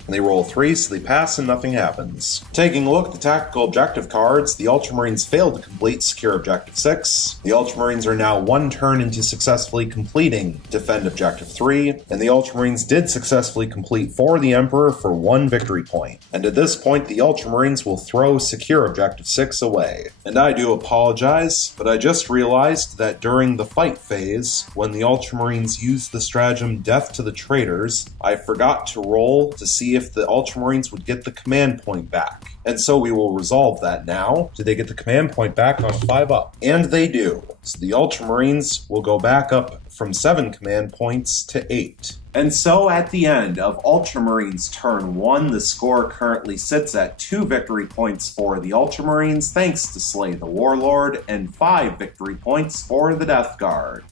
And they roll 3, so they pass and nothing happens. Taking a look at the tactical objective cards, the Ultramarines failed to complete Secure Objective 6. The Ultramarines are now 1 turn into successfully completing Defend Objective 3, and the Ultramarines did successfully complete For the Emperor for 1 victory point. And at this point, the Ultramarines will throw Secure Objective 6 away. And I do apologize, but I just realized that during the fight phase, when the Ultramarines used the stratagem Death to the Traitors, I forgot to roll to see if the Ultramarines would get the command point back. And so we will resolve that now. Do they get the command point back on a 5-up? And they do. So the Ultramarines will go back up from 7 command points to 8. And so at the end of Ultramarines turn 1, the score currently sits at 2 victory points for the Ultramarines thanks to Slay the Warlord, and 5 victory points for the Death Guard.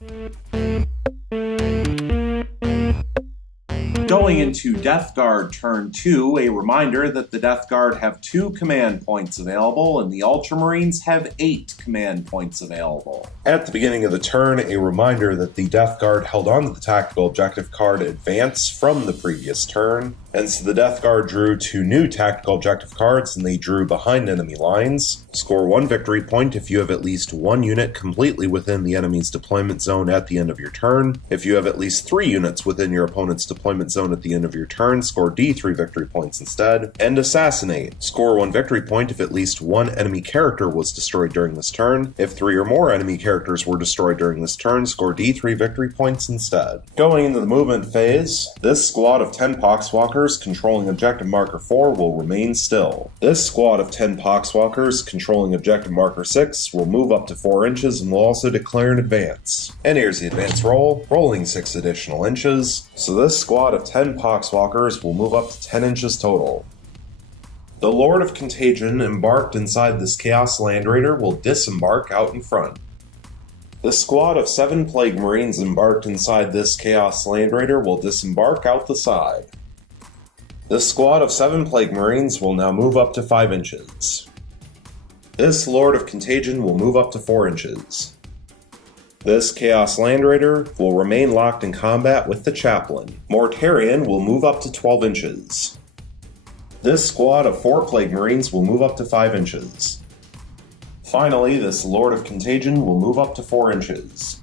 Going into Death Guard turn 2, a reminder that the Death Guard have 2 command points available and the Ultramarines have 8 command points available. At the beginning of the turn, a reminder that the Death Guard held on to the tactical objective card Advance from the previous turn, and so the Death Guard drew 2 new tactical objective cards and they drew Behind Enemy Lines. Score 1 victory point if you have at least 1 unit completely within the enemy's deployment zone at the end of your turn. If you have at least 3 units within your opponent's deployment zone at the end of your turn, score D3 victory points instead. And Assassinate. Score 1 victory point if at least 1 enemy character was destroyed during this turn. If 3 or more enemy characters were destroyed during this turn, score D3 victory points instead. Going into the movement phase, this squad of 10 Poxwalkers controlling objective marker 4 will remain still. This squad of 10 Poxwalkers controlling objective marker 6 will move up to 4 inches and will also declare an advance. And here's the advance roll, rolling 6 additional inches. So this squad of 10 Poxwalkers will move up to 10 inches total. The Lord of Contagion embarked inside this Chaos Land Raider will disembark out in front. The squad of 7 Plague Marines embarked inside this Chaos Land Raider will disembark out the side. This squad of 7 Plague Marines will now move up to 5 inches. This Lord of Contagion will move up to 4 inches. This Chaos Land Raider will remain locked in combat with the Chaplain. Mortarion will move up to 12 inches. This squad of 4 Plague Marines will move up to 5 inches. Finally, this Lord of Contagion will move up to 4 inches.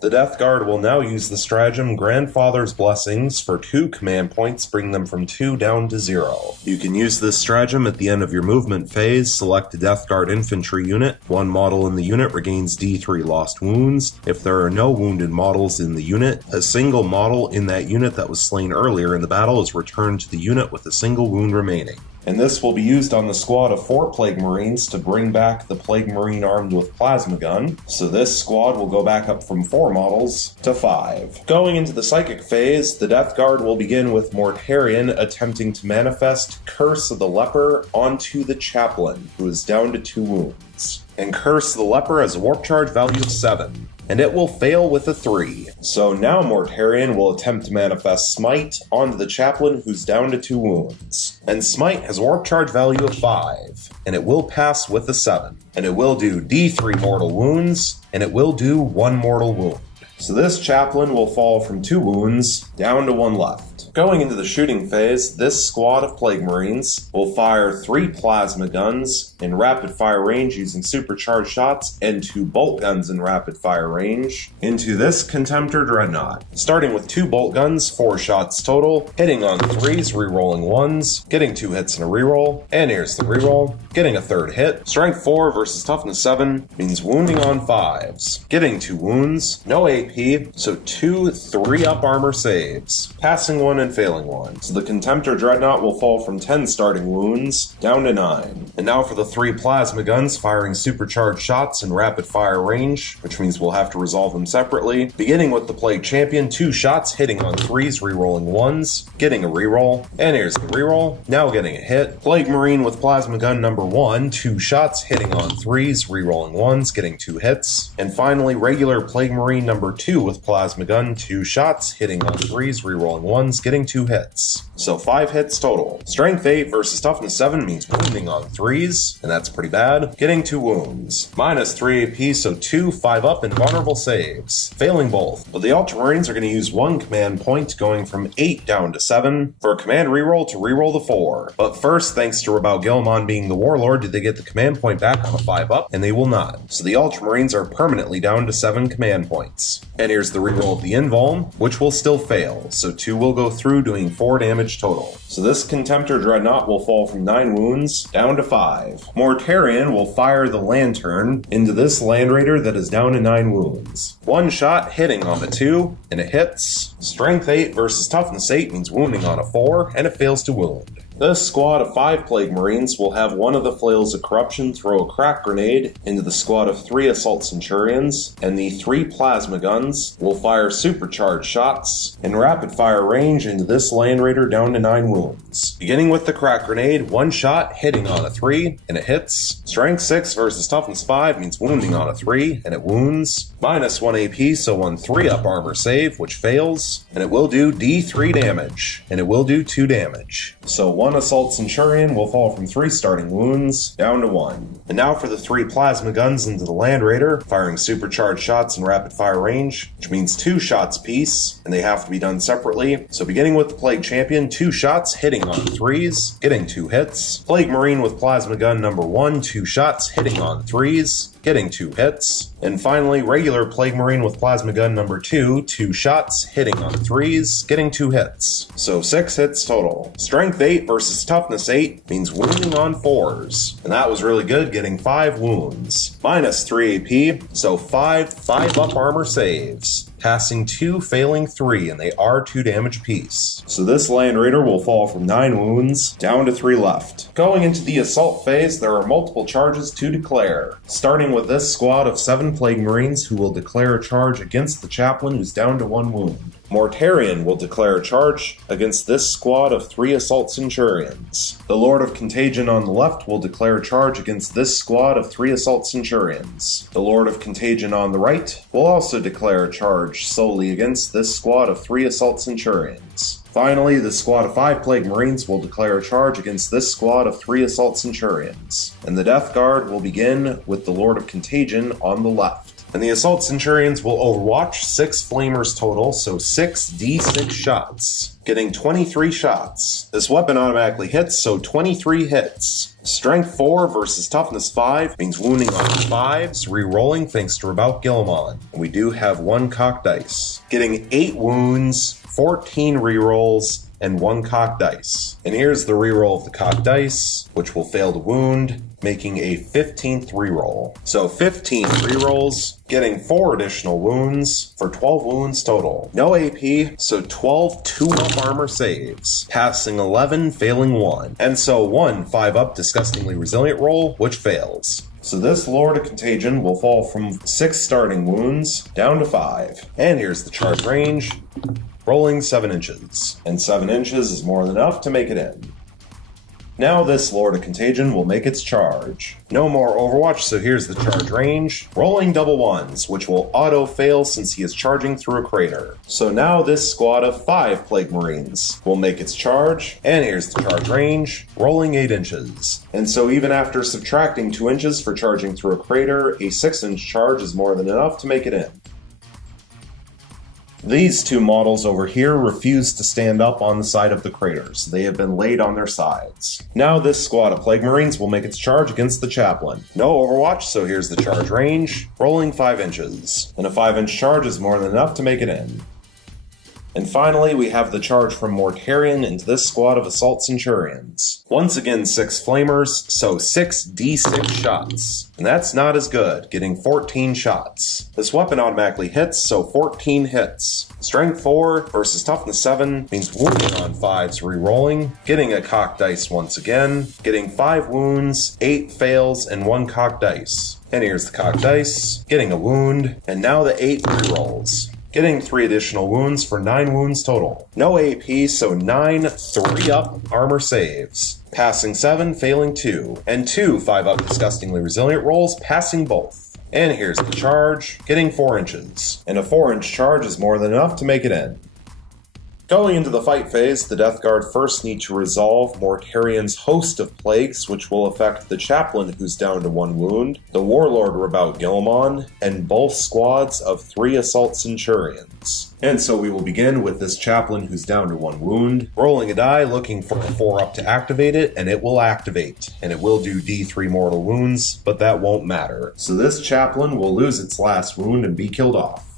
The Death Guard will now use the stratagem Grandfather's Blessings for 2 command points, bring them from 2 down to 0. You can use this stratagem at the end of your movement phase. Select a Death Guard infantry unit. 1 model in the unit regains D3 lost wounds. If there are no wounded models in the unit, a single model in that unit that was slain earlier in the battle is returned to the unit with a single wound remaining. And this will be used on the squad of 4 Plague Marines to bring back the Plague Marine armed with Plasma Gun, so this squad will go back up from 4 models to 5. Going into the Psychic phase, the Death Guard will begin with Mortarion attempting to manifest Curse of the Leper onto the Chaplain, who is down to 2 wounds. And Curse of the Leper has a warp charge value of 7. And it will fail with a 3. So now Mortarion will attempt to manifest Smite onto the Chaplain, who's down to 2 wounds. And Smite has a warp charge value of 5, and it will pass with a 7. And it will do D3 mortal wounds, and it will do 1 mortal wound. So this Chaplain will fall from 2 wounds down to 1 left. Going into the shooting phase, this squad of Plague Marines will fire 3 plasma guns in rapid fire range using supercharged shots and 2 bolt guns in rapid fire range into this Contemptor Dreadnought. Starting with 2 bolt guns, 4 shots total, hitting on 3s, rerolling 1s, getting 2 hits in a reroll, and here's the reroll, getting a 3rd hit. Strength 4 versus toughness 7 means wounding on 5s, getting 2 wounds, no AP, so 2 3-up armor saves, passing 1 and failing 1. So the Contemptor Dreadnought will fall from 10 starting wounds down to 9. And now for the 3 plasma guns firing supercharged shots in rapid fire range, which means we'll have to resolve them separately. Beginning with the Plague Champion, 2 shots hitting on 3s, rerolling 1s, getting a reroll, and here's the reroll, now getting a hit. Plague Marine with plasma gun number 1, 2 shots hitting on 3s, rerolling 1s, getting 2 hits. And finally, regular Plague Marine number 2 with plasma gun, 2 shots hitting on 3s, rerolling 1s, getting 2 hits. So 5 hits total. Strength 8 versus toughness 7 means wounding on 3s, and that's pretty bad. Getting 2 wounds. Minus 3 AP, so 2 5-up and vulnerable saves. Failing both. But the Ultramarines are going to use 1 command point, going from 8 down to 7, for a command reroll to reroll the 4. But first, thanks to Rabaul Gilmon being the Warlord, did they get the command point back on a 5-up? And they will not. So the Ultramarines are permanently down to 7 command points. And here's the reroll of the Invuln, which will still fail, so 2 will go through, doing 4 damage total. So this Contemptor Dreadnought will fall from 9 wounds down to 5. Mortarion will fire the Lantern into this Land Raider that is down to 9 wounds. 1 shot hitting on the 2, and it hits. Strength 8 versus toughness 8 means wounding on a 4, and it fails to wound. This squad of 5 Plague Marines will have one of the Flails of Corruption throw a crack grenade into the squad of 3 Assault Centurions, and the 3 plasma guns will fire supercharged shots in rapid fire range into this Land Raider down to 9 wounds. Beginning with the crack grenade, 1 shot hitting on a 3, and it hits. Strength 6 versus toughness 5 means wounding on a 3, and it wounds. Minus 1 AP, so 1 3-up armor save, which fails, and it will do D3 damage, and it will do 2 damage. So 1 Assault Centurion will fall from 3 starting wounds down to 1. And now for the 3 plasma guns into the Land Raider, firing supercharged shots in rapid fire range, which means 2 shots apiece, and they have to be done separately. So beginning with the Plague Champion, 2 shots hitting on 3s, getting 2 hits. Plague Marine with plasma gun number 1, 2 shots hitting on 3s, getting 2 hits. And finally, regular Plague Marine with plasma gun number 2, 2 shots hitting on 3s, getting 2 hits. So 6 hits total. Strength 8 versus toughness 8 means wounding on 4s, and that was really good, getting 5 wounds. Minus 3 AP, so 5 5-up armor saves, passing 2, failing 3, and they are 2 damage apiece. So this Land Raider will fall from 9 wounds down to 3 left. Going into the assault phase, there are multiple charges to declare, starting with this squad of 7 Plague Marines who will declare a charge against the Chaplain who's down to 1 wound. Mortarion will declare a charge against this squad of 3 Assault Centurions. The Lord of Contagion on the left will declare a charge against this squad of 3 Assault Centurions. The Lord of Contagion on the right will also declare a charge solely against this squad of 3 Assault Centurions. Finally, the squad of 5 Plague Marines will declare a charge against this squad of 3 Assault Centurions. And the Death Guard will begin with the Lord of Contagion on the left. And the Assault Centurions will overwatch 6 Flamers total, so 6 D6 shots, getting 23 shots. This weapon automatically hits, so 23 hits. Strength 4 versus toughness 5 means wounding on 5s, re-rolling thanks to Rabaul Gilmon. We do have 1 cocked dice, getting 8 wounds, 14 rerolls, and 1 cocked dice. And here's the reroll of the cocked dice, which will fail to wound, making a 15th reroll. So 15 rerolls, getting 4 additional wounds for 12 wounds total. No AP, so 12 2-up armor saves, passing 11, failing 1. And so 1 5-up disgustingly resilient roll, which fails. So this Lord of Contagion will fall from 6 starting wounds down to 5. And here's the charge range, rolling 7 inches. And 7 inches is more than enough to make it in. Now this Lord of Contagion will make its charge. No more Overwatch, so here's the charge range. Rolling double 1s, which will auto-fail since he is charging through a crater. So now this squad of 5 Plague Marines will make its charge, and here's the charge range, rolling 8 inches. And so even after subtracting 2 inches for charging through a crater, a 6-inch charge is more than enough to make it in. These two models over here refuse to stand up on the side of the craters. They have been laid on their sides. Now this squad of Plague Marines will make its charge against the Chaplain. No Overwatch, so here's the charge range. Rolling 5 inches. And a 5-inch charge is more than enough to make it in. And finally, we have the charge from Mortarion into this squad of Assault Centurions. Once again, 6 Flamers, so 6 D6 shots. And that's not as good, getting 14 shots. This weapon automatically hits, so 14 hits. Strength 4 versus Toughness 7 means wounding on 5s re-rolling, getting a cocked dice once again, getting 5 wounds, 8 fails, and 1 cocked dice. And here's the cocked dice, getting a wound, and now the 8 re-rolls. Getting 3 additional wounds for 9 wounds total. No AP, so 9 3-up armor saves. Passing 7, failing 2. And 2 5-up disgustingly resilient rolls, passing both. And here's the charge, getting 4 inches. And a 4-inch charge is more than enough to make it in. Going into the fight phase, the Death Guard first need to resolve Mortarion's host of plagues, which will affect the Chaplain, who's down to 1 wound, the Warlord Rabout Gilmon, and both squads of 3 Assault Centurions. And so we will begin with this Chaplain who's down to 1 wound, rolling a die, looking for a 4-up to activate it, and it will activate. And it will do D3 mortal wounds, but that won't matter. So this Chaplain will lose its last wound and be killed off.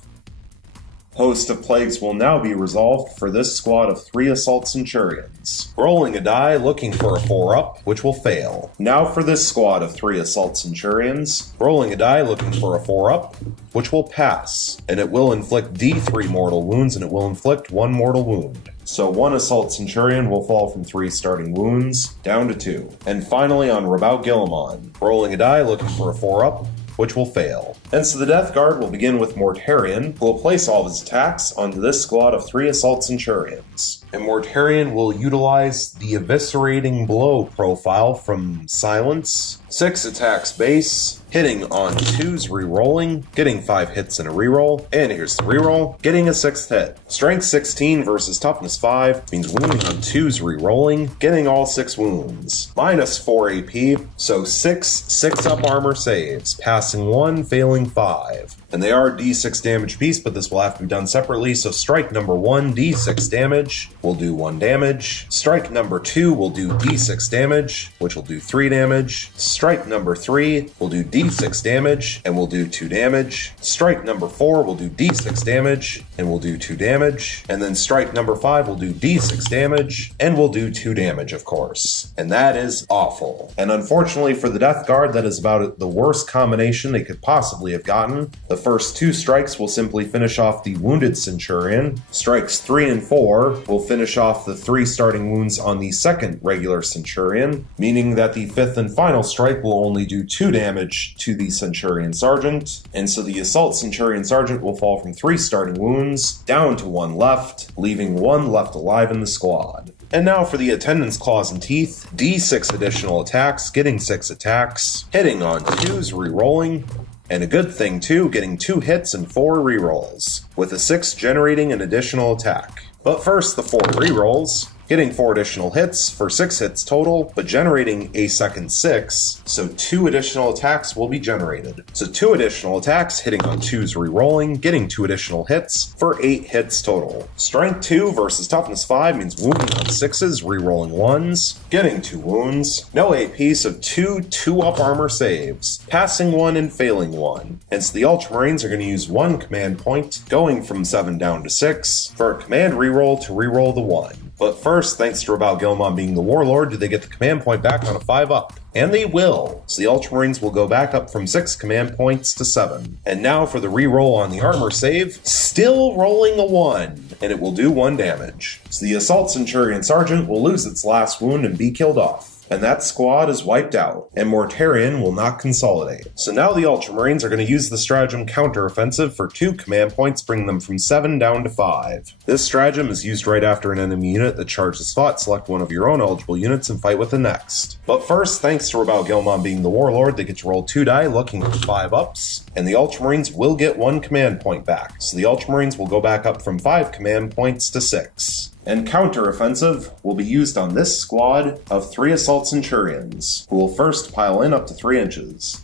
Host of Plagues will now be resolved for this squad of 3 Assault Centurions. Rolling a die, looking for a 4-up, which will fail. Now for this squad of 3 Assault Centurions. Rolling a die, looking for a 4-up, which will pass. And it will inflict D3 mortal wounds, and it will inflict 1 mortal wound. So 1 Assault Centurion will fall from 3 starting wounds, down to 2. And finally on Rabout Gilmon. Rolling a die, looking for a 4-up, which will fail. And so the Death Guard will begin with Mortarion, who will place all of his attacks onto this squad of 3 Assault Centurions. And Mortarion will utilize the Eviscerating Blow profile from Silence. 6 attacks base, hitting on 2s re-rolling, getting 5 hits in a reroll, and here's the reroll, getting a 6th hit. Strength 16 versus Toughness 5 means wounding on 2s re-rolling, getting all 6 wounds. Minus 4 AP, so 6 6-up armor saves, passing 1, failing 5. And they are D6 damage apiece, but this will have to be done separately, so strike number 1, D6 damage, will do 1 damage. Strike number 2 will do D6 damage, which will do 3 damage. Strike number 3 will do D6 damage, and will do 2 damage. Strike number 4 will do D6 damage, and will do 2 damage. And then strike number 5 will do D6 damage, and will do 2 damage, of course. And that is awful. And unfortunately for the Death Guard, that is about the worst combination they could possibly have gotten. The first 2 strikes will simply finish off the wounded Centurion. Strikes 3 and 4 will finish off the 3 starting wounds on the second regular Centurion, meaning that the 5th and final strike will only do 2 damage to the Centurion Sergeant, and so the Assault Centurion Sergeant will fall from 3 starting wounds down to 1 left, leaving 1 left alive in the squad. And now for the Attendant's Claws and Teeth, D6 additional attacks, getting 6 attacks, hitting on 2s, re-rolling, and a good thing too, getting 2 hits and 4 rerolls, with a 6 generating an additional attack. But first, the 4 rerolls, getting 4 additional hits for 6 hits total, but generating a second 6, so 2 additional attacks will be generated. So 2 additional attacks, hitting on 2s re-rolling, getting 2 additional hits for 8 hits total. Strength 2 versus Toughness 5 means wounding on 6s, re-rolling 1s, getting 2 wounds, no AP, so 2 2-up armor saves, passing 1 and failing 1. And so the Ultramarines are going to use 1 command point, going from 7 down to 6, for a command re-roll to re-roll the 1. But first, thanks to Rabout Gilmon being the Warlord, do they get the command point back on a 5-up? And they will! So the Ultramarines will go back up from 6 command points to 7. And now for the re-roll on the armor save, still rolling a 1, and it will do 1 damage. So the Assault Centurion Sergeant will lose its last wound and be killed off. And that squad is wiped out, and Mortarion will not consolidate. So now the Ultramarines are going to use the stratagem counteroffensive for 2 command points, bringing them from 7 down to 5. This stratagem is used right after an enemy unit that charges spot, select one of your own eligible units and fight with the next. But first, thanks to Rabout Gilmon being the Warlord, they get to roll 2 die looking for 5-ups, and the Ultramarines will get 1 command point back. So the Ultramarines will go back up from 5 command points to 6. And counteroffensive will be used on this squad of 3 Assault Centurions, who will first pile in up to 3 inches.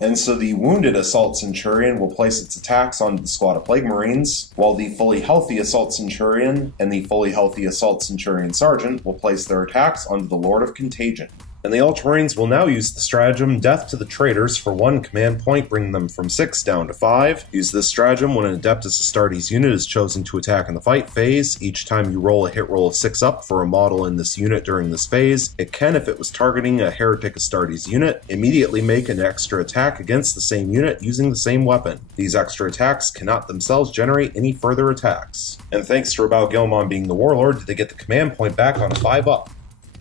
And so the wounded Assault Centurion will place its attacks onto the squad of Plague Marines, while the fully healthy Assault Centurion and the fully healthy Assault Centurion Sergeant will place their attacks onto the Lord of Contagion. And the Ultramarines will now use the stratagem Death to the Traitors for 1 command point, bringing them from 6 down to 5. Use this stratagem when an Adeptus Astartes unit is chosen to attack in the fight phase. Each time you roll a hit roll of 6 up for a model in this unit during this phase, it can, if it was targeting a Heretic Astartes unit, immediately make an extra attack against the same unit using the same weapon. These extra attacks cannot themselves generate any further attacks. And thanks to Rabao Gilmon being the Warlord, they get the command point back on a 5 up.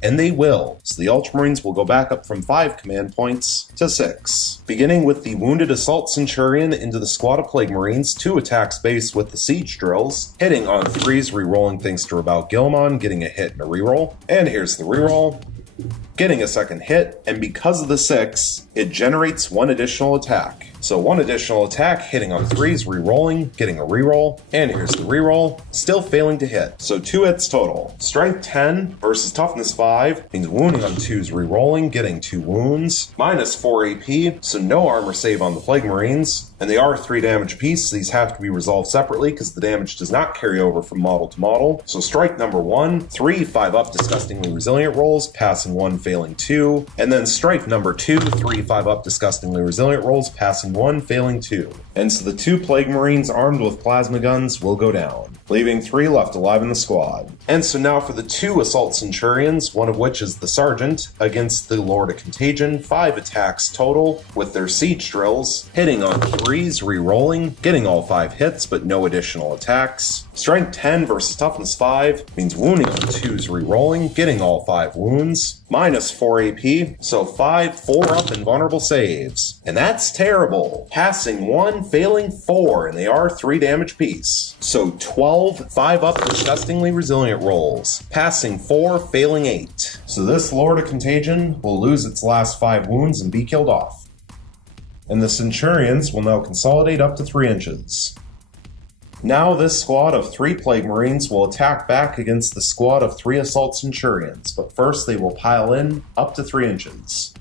And they will, so the Ultramarines will go back up from 5 command points to 6. Beginning with the Wounded Assault Centurion into the squad of Plague Marines, 2 attack space with the Siege Drills, hitting on 3s, rerolling thanks to Rabao Gilmon, getting a hit and a reroll. And here's the reroll, getting a second hit, and because of the 6, it generates 1 additional attack. So 1 additional attack, hitting on 3s, re-rolling, getting a reroll, and here's the reroll, still failing to hit. So 2 hits total. Strength 10 versus Toughness 5 means wounding on 2s, re-rolling, getting 2 wounds, minus 4 AP, so no armor save on the Plague Marines, and they are 3 damage apiece, so these have to be resolved separately because the damage does not carry over from model to model. So strike number 1, 3 5-up disgustingly resilient rolls, passing 1, failing 2, and then strike number 2, 3 5-up disgustingly resilient rolls, passing 1, failing 2. And so the 2 Plague Marines armed with plasma guns will go down, leaving 3 left alive in the squad. And so now for the 2 Assault Centurions, one of which is the Sergeant, against the Lord of Contagion, 5 attacks total with their Siege Drills, hitting on 3s, re-rolling, getting all 5 hits but no additional attacks. Strength 10 versus Toughness 5 means wounding on 2s, re-rolling, getting all 5 wounds, minus 4 AP, so 5 4-up invulnerable saves. And that's terrible. Passing 1, failing 4, and they are 3 damage apiece. So 12 5-up disgustingly resilient rolls, passing 4, failing 8. So this Lord of Contagion will lose its last 5 wounds and be killed off. And the Centurions will now consolidate up to 3 inches. Now this squad of 3 Plague Marines will attack back against the squad of 3 Assault Centurions, but first they will pile in up to 3 inches.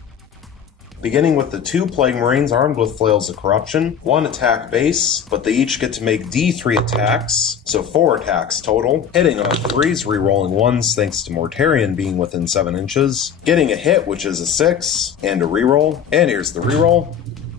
Beginning with the 2 Plague Marines armed with Flails of Corruption, 1 attack base, but they each get to make D3 attacks, so 4 attacks total, hitting on 3s, re-rolling 1s thanks to Mortarion being within 7 inches, getting a hit which is a 6, and a reroll, and here's the reroll,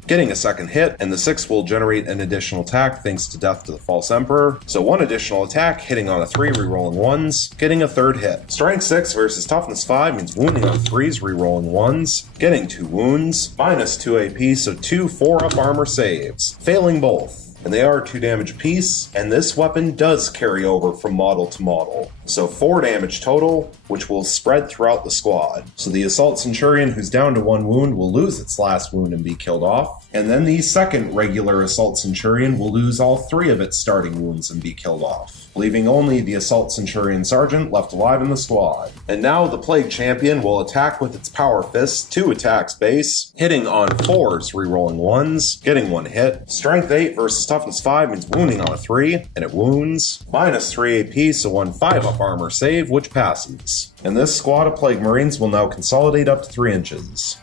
getting a second hit, and the 6 will generate an additional attack thanks to Death to the False Emperor, so 1 additional attack, hitting on a 3, re-rolling 1s, getting a 3rd hit. Strength 6 versus Toughness 5 means wounding on 3s, re-rolling 1s, getting 2 wounds, minus 2 AP, so 2 4-up armor saves, failing both. And they are 2 damage apiece, and this weapon does carry over from model to model. So 4 damage total, which will spread throughout the squad. So the Assault Centurion, who's down to 1 wound, will lose its last wound and be killed off. And then the second regular Assault Centurion will lose all 3 of its starting wounds and be killed off, leaving only the Assault Centurion Sergeant left alive in the squad. And now the Plague Champion will attack with its Power Fist, 2 attacks base, hitting on 4s, re-rolling 1s, getting 1 hit. Strength 8 versus Toughness 5 means wounding on a 3, and it wounds, minus 3 AP, so 1 5-up armor save, which passes. And this squad of Plague Marines will now consolidate up to 3 inches.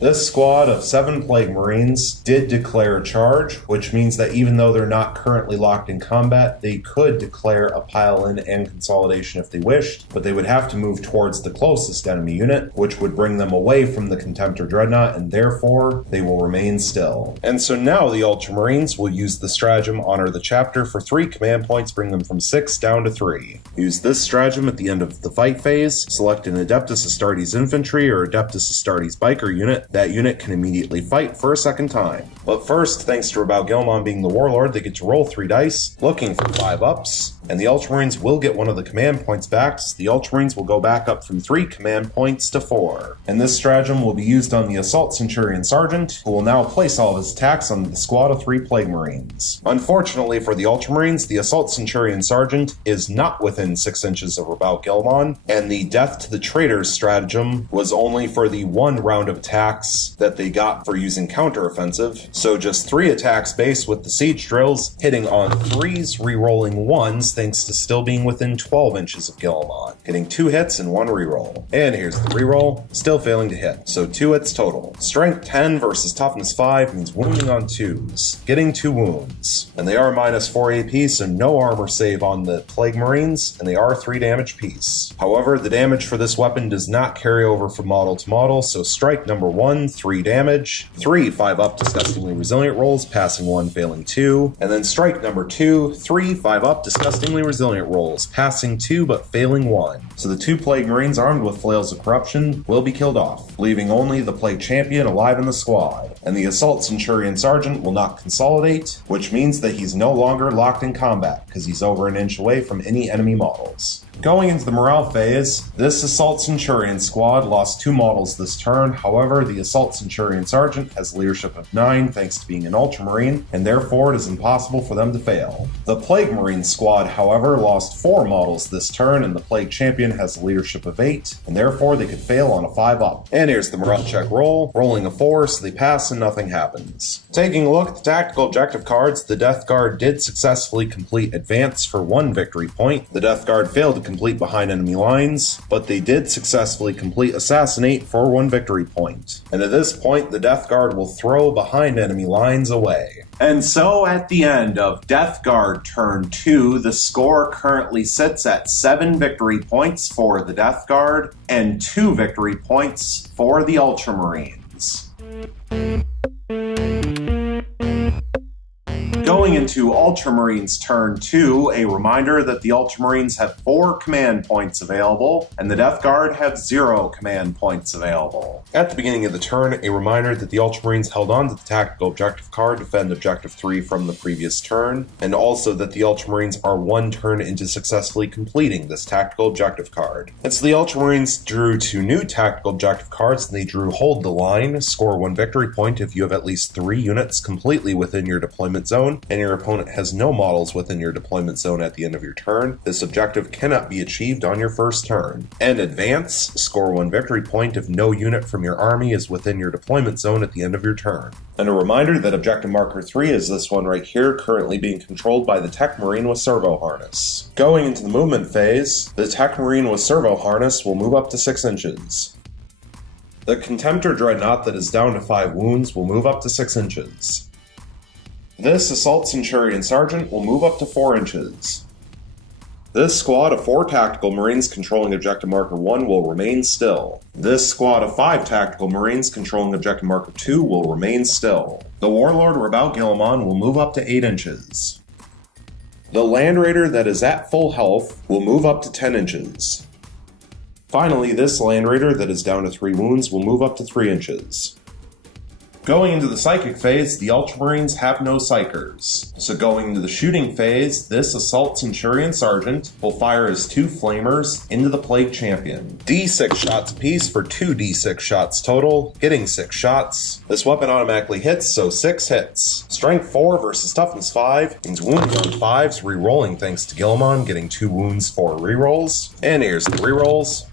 This squad of 7 Plague Marines did declare a charge, which means that even though they're not currently locked in combat, they could declare a pile-in and consolidation if they wished, but they would have to move towards the closest enemy unit, which would bring them away from the Contemptor Dreadnought, and therefore they will remain still. And so now the Ultramarines will use the stratagem Honor the Chapter for 3 command points, bring them from 6 down to 3. Use this stratagem at the end of the fight phase, select an Adeptus Astartes Infantry or Adeptus Astartes Biker unit. That unit can immediately fight for a second time. But first, thanks to Rabao Gilmon being the Warlord, they get to roll 3 dice, looking for 5 ups, and the Ultramarines will get one of the command points back, so the Ultramarines will go back up from 3 command points to 4. And this stratagem will be used on the Assault Centurion Sergeant, who will now place all of his attacks on the squad of 3 Plague Marines. Unfortunately for the Ultramarines, the Assault Centurion Sergeant is not within 6 inches of Rabao Gilmon, and the Death to the Traitors stratagem was only for the 1 round of attacks that they got for using counteroffensive, so just 3 attacks base with the Siege Drills, hitting on 3s, re-rolling 1s thanks to still being within 12 inches of Guilliman, getting 2 hits and 1 reroll. And here's the reroll, still failing to hit, so 2 hits total. Strength 10 versus toughness 5 means wounding on 2s, getting 2 wounds. And they are minus 4 AP, so no armor save on the Plague Marines, and they are 3 damage piece. However, the damage for this weapon does not carry over from model to model, so strike number 1, 3 damage, 3 5-up disgustingly resilient rolls, passing 1, failing 2, and then strike number 2, 3 5-up disgustingly resilient rolls, passing 2 but failing 1. So the 2 Plague Marines armed with Flails of Corruption will be killed off, leaving only the Plague Champion alive in the squad, and the Assault Centurion Sergeant will not consolidate, which means that he's no longer locked in combat, because he's over an inch away from any enemy models. Going into the morale phase, this Assault Centurion squad lost 2 models this turn. However, the Assault Centurion Sergeant has leadership of 9 thanks to being an Ultramarine, and therefore it is impossible for them to fail. The Plague Marine squad, however, lost 4 models this turn, and the Plague Champion has a leadership of 8, and therefore they could fail on a 5-up. And here's the morale check roll, rolling a 4, so they pass and nothing happens. Taking a look at the tactical objective cards, the Death Guard did successfully complete Advance for 1 victory point. The Death Guard failed to complete behind enemy lines, but they did successfully complete Assassinate for 1 victory point. And at this point, the Death Guard will throw behind enemy lines away. And so at the end of Death Guard turn 2, the score currently sits at 7 victory points for the Death Guard and 2 victory points for the Ultramarines. Going into Ultramarines turn 2, a reminder that the Ultramarines have 4 command points available, and the Death Guard have 0 command points available. At the beginning of the turn, a reminder that the Ultramarines held on to the tactical objective card to defend objective 3 from the previous turn, and also that the Ultramarines are 1 turn into successfully completing this tactical objective card. And so the Ultramarines drew 2 new tactical objective cards, and they drew Hold the Line, score 1 victory point if you have at least 3 units completely within your deployment zone, and your opponent has no models within your deployment zone at the end of your turn. This objective cannot be achieved on your first turn. And Advance, score 1 victory point if no unit from your army is within your deployment zone at the end of your turn. And a reminder that objective marker 3 is this one right here, currently being controlled by the Tech Marine with servo harness. Going into the movement phase, the Tech Marine with servo harness will move up to 6 inches. The Contemptor Dreadnought that is down to 5 wounds will move up to 6 inches. This Assault Centurion Sergeant will move up to 4 inches. This squad of 4 Tactical Marines controlling Objective Marker 1 will remain still. This squad of 5 Tactical Marines controlling Objective Marker 2 will remain still. The Warlord Rebel Guilliman will move up to 8 inches. The Land Raider that is at full health will move up to 10 inches. Finally, this Land Raider that is down to 3 wounds will move up to 3 inches. Going into the Psychic phase, the Ultramarines have no Psychers. So going into the Shooting phase, this Assault Centurion Sergeant will fire his 2 Flamers into the Plague Champion. D6 shots apiece for 2 D6 shots total, getting 6 shots. This weapon automatically hits, so 6 hits. Strength 4 versus Toughness 5 means wounding on 5s, re-rolling thanks to Guilliman, getting 2 wounds for re-rolls. And here's the re-rolls.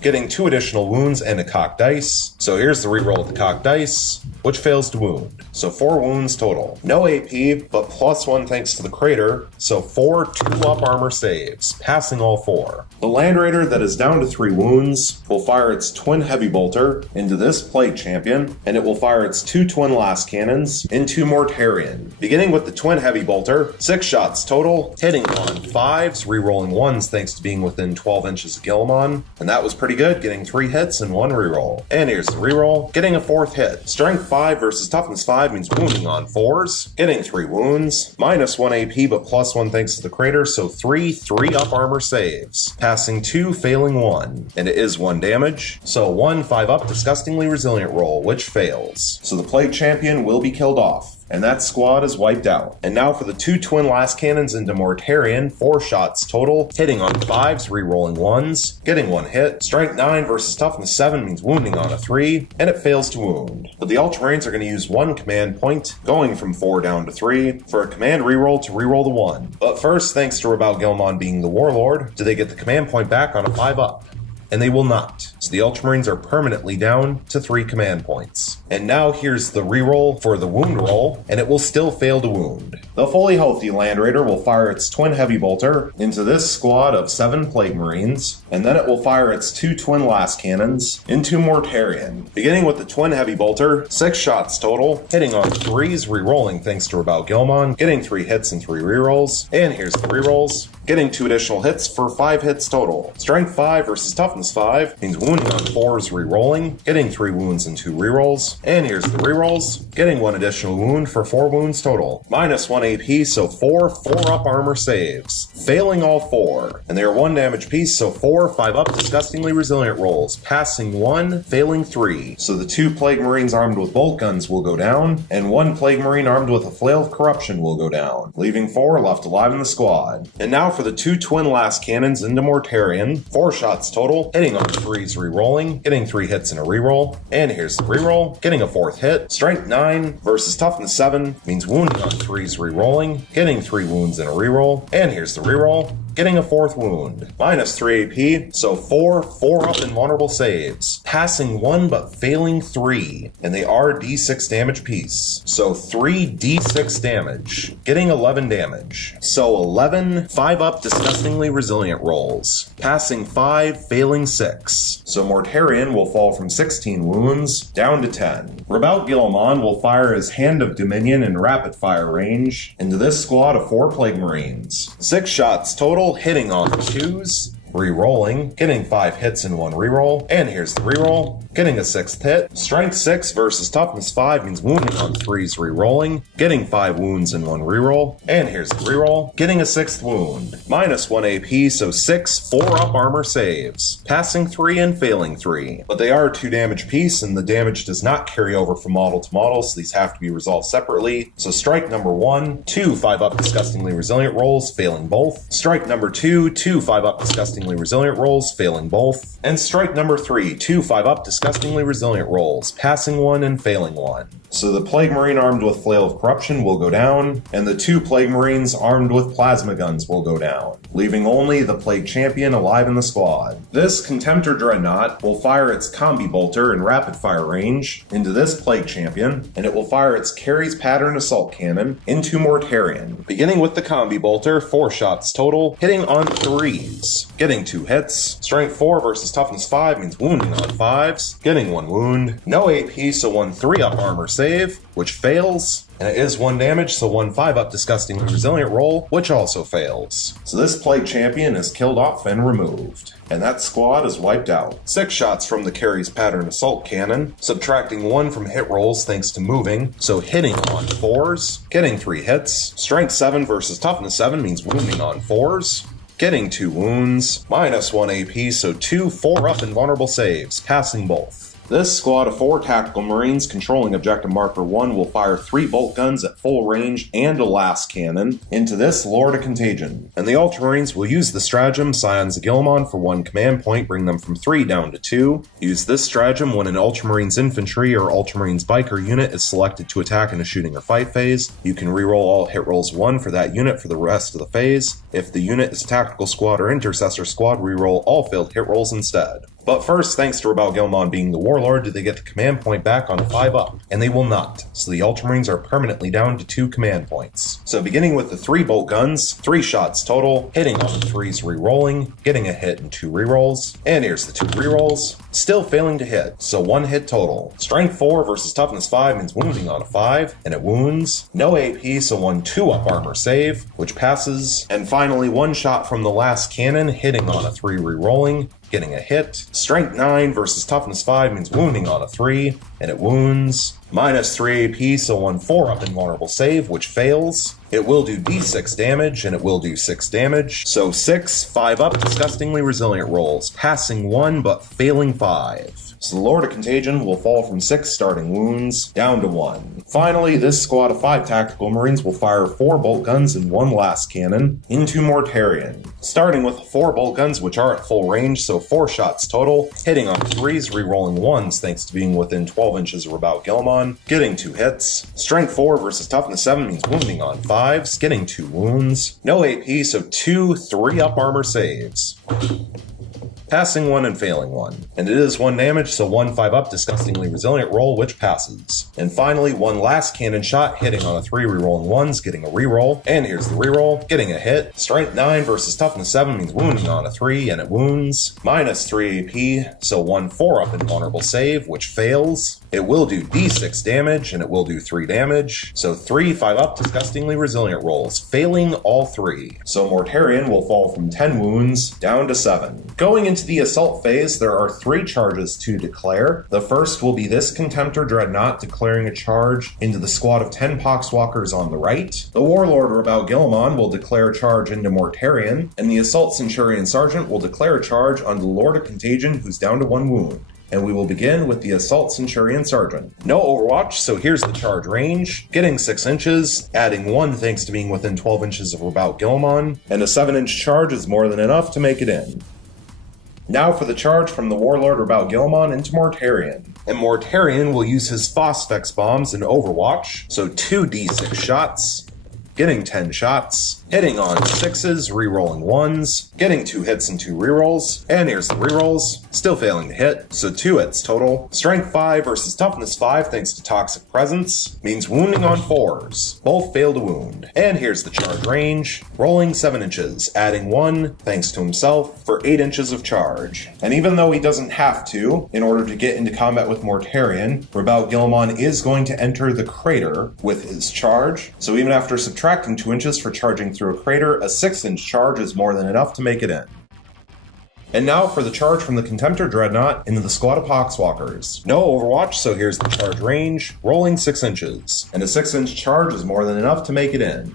Getting 2 additional wounds and a cocked dice. So here's the reroll of the cocked dice, which fails to wound. So 4 wounds total. No AP, but +1 thanks to the crater, so 4 2-up armor saves, passing all 4. The Land Raider that is down to 3 wounds will fire its twin heavy bolter into this Plague Champion, and it will fire its 2 twin last cannons into Mortarion. Beginning with the twin heavy bolter, 6 shots total, hitting on 5s, re-rolling 1s thanks to being within 12 inches of Guilliman, and that was pretty good, getting 3 hits and 1 reroll. And here's the reroll, getting a 4th hit. Strength 5 versus Toughness 5 means wounding on 4s, getting 3 wounds, -1 AP but +1 thanks to the crater, so 3 3-up armor saves, passing 2, failing 1, and it is 1 damage, so 1 5-up disgustingly resilient roll, which fails. So the Plague Champion will be killed off, and that squad is wiped out. And now for the 2 twin last cannons into Mortarion, 4 shots total, hitting on 5s, re-rolling 1s, getting 1 hit. Strength 9 versus Toughness 7 means wounding on a 3, and it fails to wound. But the Ultramarines are going to use 1 command point, going from 4 down to 3, for a command re-roll to re-roll the 1. But first, thanks to Rebel Guilliman being the Warlord, do they get the command point back on a 5-up? And they will not. So the Ultramarines are permanently down to 3 command points. And now here's the reroll for the wound roll, and it will still fail to wound. The fully healthy Land Raider will fire its twin heavy bolter into this squad of 7 Plague Marines, and then it will fire its 2 twin last cannons into Mortarion. Beginning with the twin heavy bolter, 6 shots total, hitting on 3s, rerolling thanks to Rebel Gilmon, getting 3 hits and 3 rerolls, and here's the rerolls, getting 2 additional hits for 5 hits total. Strength 5 versus Toughness 5 means wounding on 4s, rerolling, getting 3 wounds and 2 rerolls, and here's the rerolls, getting 1 additional wound for 4 wounds total. Minus 1 AP, so 4 4-up armor saves, failing all 4, and they are 1 damage piece, so 4 5-up disgustingly resilient rolls, passing 1, failing 3. So the 2 Plague Marines armed with bolt guns will go down, and 1 Plague Marine armed with a Flail of Corruption will go down, leaving 4 left alive in the squad. And now for the 2 twin last cannons into Mortarion, 4 shots total, hitting on 3s, rerolling, getting 3 hits and a reroll, and here's the reroll, getting a 4th hit. Strength 9 versus Toughness 7 means wounding on 3s, rerolling, getting 3 wounds and a reroll, and here's the reroll, getting a 4th wound. Minus 3 AP, so 4 4-up invulnerable saves, passing 1 but failing 3, and they are D6 damage piece. So 3 D6 damage, getting 11 damage. So 11 5-up disgustingly resilient rolls, passing 5, failing 6. So Mortarion will fall from 16 wounds down to 10. Rebel Gilmon will fire his Hand of Dominion in rapid fire range into this squad of 4 Plague Marines. 6 shots total, hitting on 2s, rerolling, getting 5 hits and 1 reroll, and here's the reroll, getting a 6th hit. Strength 6 versus Toughness 5 means wounding on 3s, rerolling, getting 5 wounds and 1 reroll, and here's the reroll, getting a 6th wound. Minus 1 AP, so 6 4-up armor saves, passing 3 and failing 3. But they are 2 damage piece, and the damage does not carry over from model to model, so these have to be resolved separately. So strike number 1, 2 5-up disgustingly resilient rolls, failing both. Strike number 2, 2 5-up disgustingly resilient rolls, failing both. And strike number 3, 2 5-up disgustingly resilient rolls, passing 1 and failing 1. So the Plague Marine armed with Flail of Corruption will go down, and the 2 Plague Marines armed with plasma guns will go down, leaving only the Plague Champion alive in the squad. This Contemptor Dreadnought will fire its Combi Bolter in rapid fire range into this Plague Champion, and it will fire its Carries Pattern Assault Cannon into Mortarion. Beginning with the Combi Bolter, 4 shots total, hitting on 3s, getting 2 hits. Strength 4 versus Toughness 5 means wounding on 5s, getting 1 wound. No AP, so 1 3-up armor save, which fails. And it is 1 damage, so 1 5-up disgustingly resilient roll, which also fails. So this Plague Champion is killed off and removed. And that squad is wiped out. 6 shots from the Carries Pattern Assault Cannon, subtracting 1 from hit rolls thanks to moving, so hitting on 4s, getting 3 hits. Strength 7 versus Toughness 7 means wounding on 4s, getting 2 wounds. Minus 1 AP, so 2 4-up invulnerable saves, passing both. This squad of 4 Tactical Marines controlling Objective Marker 1 will fire 3 bolt guns at full range and a last cannon into this Lord of Contagion. And the Ultramarines will use the stratagem Scions of Gilmon for 1 command point, bring them from 3 down to 2. Use this stratagem when an Ultramarines infantry or Ultramarines biker unit is selected to attack in a shooting or fight phase. You can reroll all hit rolls 1 for that unit for the rest of the phase. If the unit is a tactical squad or intercessor squad, reroll all failed hit rolls instead. But first, thanks to Rebel Gilmon being the Warlord, do they get the command point back on 5-up, and they will not, so the Ultramarines are permanently down to 2 command points. So beginning with the 3 bolt guns, 3 shots total, hitting on 3s, rerolling, getting a hit and 2 rerolls, and here's the 2 rerolls, still failing to hit, so 1 hit total. Strength 4 versus Toughness 5 means wounding on a 5, and it wounds. No AP, so 1 2-up armor save, which passes, and finally 1 shot from the last cannon, hitting on a 3, rerolling, getting a hit. Strength 9 versus Toughness 5 means wounding on a 3, and it wounds. Minus 3 AP, so 1 4-up invulnerable save, which fails. It will do D6 damage, and it will do 6 damage. So 6 5-up disgustingly resilient rolls, passing 1 but failing 5. So the Lord of Contagion will fall from 6 starting wounds down to 1. Finally, this squad of 5 Tactical Marines will fire 4 bolt guns and 1 last cannon into Mortarion. Starting with 4 bolt guns, which are at full range, so 4 shots total, hitting on 3s, rerolling 1s thanks to being within 12 inches of Rebel Gilmon, getting 2 hits. Strength 4 versus Toughness 7 means wounding on 5s, getting 2 wounds. No AP, so 2 3-up armor saves. passing 1 and failing 1. And it is 1 damage, so 1 5-up disgustingly resilient roll, which passes. And finally, 1 last cannon shot, hitting on a 3, rerolling 1s, getting a reroll. And here's the reroll, getting a hit. Strength 9 versus toughness 7 means wounding on a 3, and it wounds. Minus 3 AP, so 1 4-up invulnerable save, which fails. It will do d6 damage, and it will do 3 damage. So 3 5-up disgustingly resilient rolls, failing all 3. So Mortarion will fall from 10 wounds down to 7. Going into the assault phase, there are 3 charges to declare. The first will be this Contemptor Dreadnought declaring a charge into the squad of 10 Poxwalkers on the right. The Warlord Rabaul Guilliman will declare a charge into Mortarion, and the Assault Centurion Sergeant will declare a charge onto the Lord of Contagion, who's down to 1 wound. And we will begin with the Assault Centurion Sergeant. No Overwatch, so here's the charge range. Getting 6 inches, adding 1 thanks to being within 12 inches of Rabaul Guilliman, and a 7-inch charge is more than enough to make it in. Now for the charge from the Warlord Rabaul Guilliman into Mortarion. And Mortarion will use his Phosphex bombs in Overwatch, so 2 d6 shots, getting 10 shots, hitting on 6s, rerolling 1s, getting 2 hits and 2 rerolls, and here's the rerolls, still failing to hit, so 2 hits total. Strength 5 versus toughness 5 thanks to Toxic Presence, means wounding on 4s, both fail to wound. And here's the charge range, rolling 7 inches, adding 1 thanks to himself for 8 inches of charge. And even though he doesn't have to, in order to get into combat with Mortarion, Rabaul Guilliman is going to enter the crater with his charge, so even after subtracting 2 inches for charging through a crater, a 6-inch charge is more than enough to make it in. And now for the charge from the Contemptor Dreadnought into the squad of Poxwalkers. No Overwatch, so here's the charge range, rolling 6 inches. And a 6-inch charge is more than enough to make it in.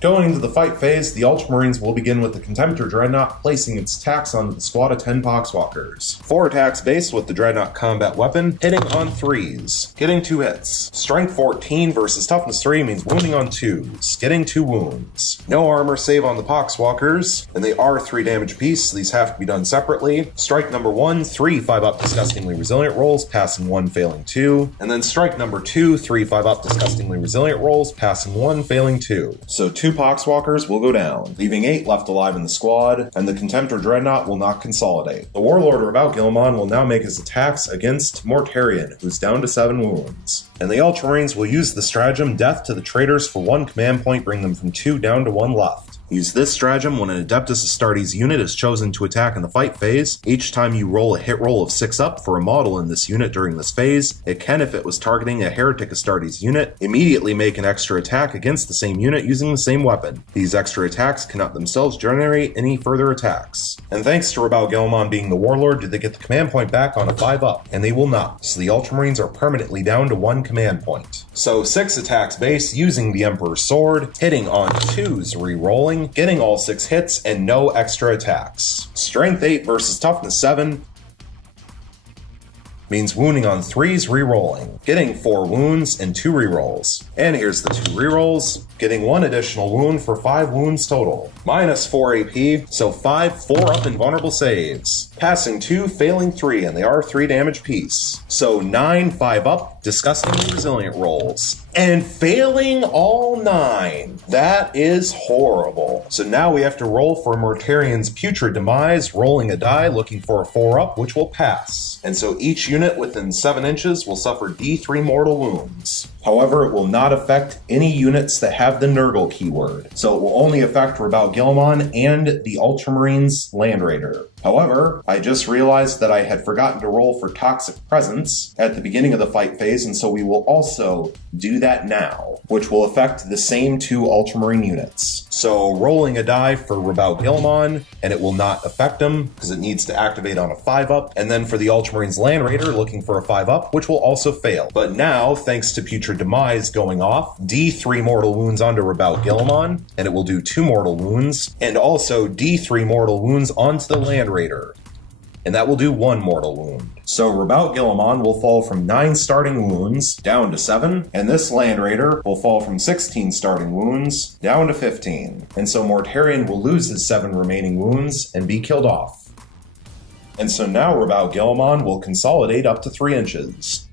Going into the fight phase, the Ultramarines will begin with the Contemptor Dreadnought placing its attacks onto the squad of 10 Poxwalkers. 4 attacks based with the Dreadnought combat weapon, hitting on 3s, getting 2 hits. Strength 14 versus toughness 3 means wounding on 2s, getting 2 wounds. No armor save on the Poxwalkers, and they are 3 damage apiece, so these have to be done separately. Strike number 1, 3 5-up disgustingly resilient rolls, passing 1, failing 2. And then strike number 2, 3 5-up disgustingly resilient rolls, passing 1, failing 2. So 2 Poxwalkers will go down, leaving 8 left alive in the squad, and the Contemptor Dreadnought will not consolidate. The Warlord Rabaul Guilliman will now make his attacks against Mortarion, who's down to 7 wounds. And the Ultramarines will use the stratagem Death to the Traitors for 1 command point, bring them from 2 down to 1 left. Use this stratagem when an Adeptus Astartes unit is chosen to attack in the fight phase. Each time you roll a hit roll of 6 up for a model in this unit during this phase, it can, if it was targeting a Heretic Astartes unit, immediately make an extra attack against the same unit using the same weapon. These extra attacks cannot themselves generate any further attacks. And thanks to Rabaul Guilliman being the Warlord, did they get the command point back on a 5-up? And they will not, so the Ultramarines are permanently down to 1 command point. So 6 attacks base using the Emperor's Sword, hitting on 2s, re-rolling, getting all 6 hits, and no extra attacks. Strength 8 versus toughness 7 means wounding on 3s, re-rolling, getting 4 wounds and 2 re-rolls. And here's the 2 re-rolls, getting 1 additional wound for 5 wounds total. Minus 4 AP, so 5 4-up invulnerable saves. Passing 2, failing 3, and they are 3 damage piece. So 9 5-up disgustingly resilient rolls. And failing all 9. That is horrible. So now we have to roll for Mortarion's Putrid Demise, rolling a die, looking for a 4-up, which will pass. And so each unit within 7 inches will suffer D3 mortal wounds. However, it will not affect any units that have the Nurgle keyword. So it will only affect Rabaul Guilliman and the Ultramarines Land Raider. However, I just realized that I had forgotten to roll for Toxic Presence at the beginning of the fight phase, and so we will also do that now, which will affect the same 2 Ultramarine units. So rolling a die for Rabaul Guilliman, and it will not affect him because it needs to activate on a 5-up, and then for the Ultramarines Land Raider looking for a 5-up, which will also fail. But now, thanks to Putrid Demise going off, D3 mortal wounds onto Rabaul Guilliman, and it will do 2 mortal wounds, and also D3 mortal wounds onto the Land Raider, and that will do 1 mortal wound. So Rabaul Guilliman will fall from 9 starting wounds down to 7, and this Land Raider will fall from 16 starting wounds down to 15. And so Mortarion will lose his 7 remaining wounds and be killed off. And so now Rabaul Guilliman will consolidate up to 3 inches.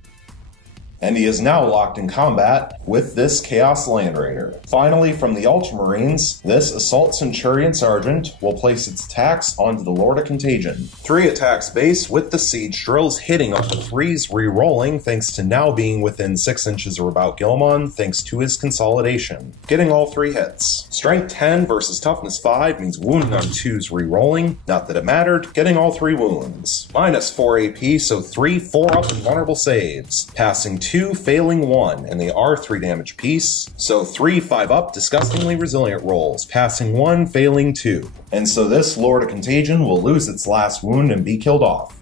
And he is now locked in combat with this Chaos Land Raider. Finally, from the Ultramarines, this Assault Centurion Sergeant will place its attacks onto the Lord of Contagion. 3 attacks base with the Siege Drills hitting on the 3s, re-rolling thanks to now being within 6 inches of Rabout Guilliman thanks to his consolidation. Getting all 3 hits. Strength 10 versus Toughness 5 means wounding on 2s re-rolling. Not that it mattered. Getting all 3 wounds. Minus 4 AP, so 3 4-up and vulnerable saves. Passing 2, failing 1, and they are 3 damage piece. So 3 5-up disgustingly resilient rolls. Passing 1, failing 2. And so this Lord of Contagion will lose its last wound and be killed off.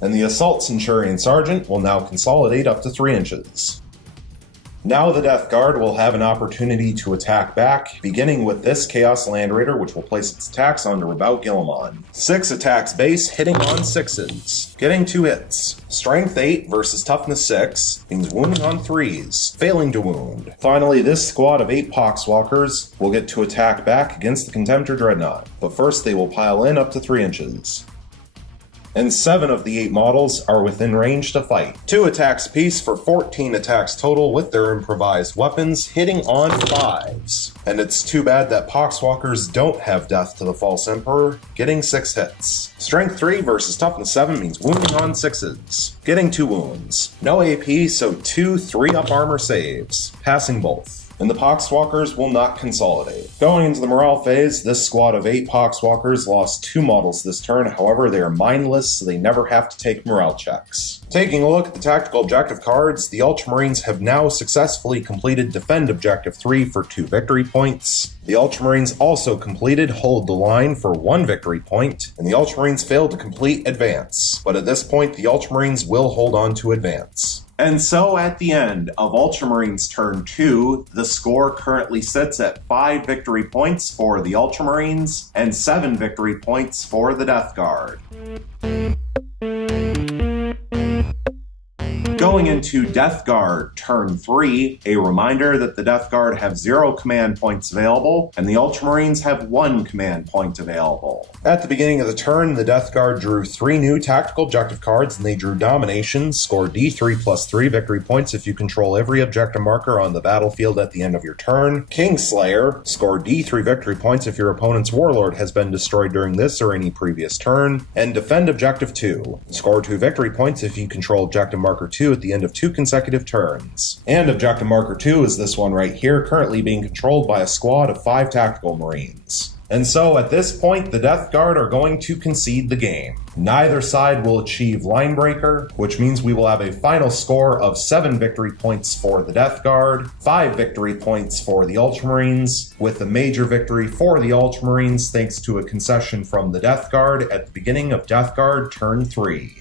And the Assault Centurion Sergeant will now consolidate up to 3 inches. Now the Death Guard will have an opportunity to attack back, beginning with this Chaos Land Raider, which will place its attacks onto Rabout Guilliman. 6 attacks base, hitting on 6s. Getting 2 hits. Strength 8 versus Toughness 6 means wounding on 3s, failing to wound. Finally, this squad of 8 Poxwalkers will get to attack back against the Contemptor Dreadnought, but first they will pile in up to 3 inches. And 7 of the 8 models are within range to fight. 2 attacks apiece for 14 attacks total with their improvised weapons, hitting on 5s. And it's too bad that Poxwalkers don't have Death to the False Emperor, getting 6 hits. Strength 3 versus Toughness 7 means wounding on 6s, getting 2 wounds. No AP, so 2 3-up armor saves, passing both. And the Poxwalkers will not consolidate. Going into the morale phase, this squad of 8 Poxwalkers lost 2 models this turn, however they are mindless so they never have to take morale checks. Taking a look at the tactical objective cards, the Ultramarines have now successfully completed Defend Objective 3 for 2 victory points. The Ultramarines also completed Hold the Line for 1 victory point, and the Ultramarines failed to complete Advance. But at this point, the Ultramarines will hold on to Advance. And so at the end of Ultramarines turn 2, the score currently sits at 5 victory points for the Ultramarines and 7 victory points for the Death Guard. Going into Death Guard turn 3, a reminder that the Death Guard have 0 command points available, and the Ultramarines have 1 command point available. At the beginning of the turn, the Death Guard drew 3 new tactical objective cards, and they drew Domination, score D3+3 victory points if you control every objective marker on the battlefield at the end of your turn. Kingslayer, score D3 victory points if your opponent's Warlord has been destroyed during this or any previous turn. And Defend Objective 2, score 2 victory points if you control objective marker 2 at the end of 2 consecutive turns. And Objective Marker 2 is this one right here, currently being controlled by a squad of 5 Tactical Marines. And so at this point, the Death Guard are going to concede the game. Neither side will achieve Line Breaker, which means we will have a final score of 7 victory points for the Death Guard, 5 victory points for the Ultramarines, with a major victory for the Ultramarines thanks to a concession from the Death Guard at the beginning of Death Guard turn 3.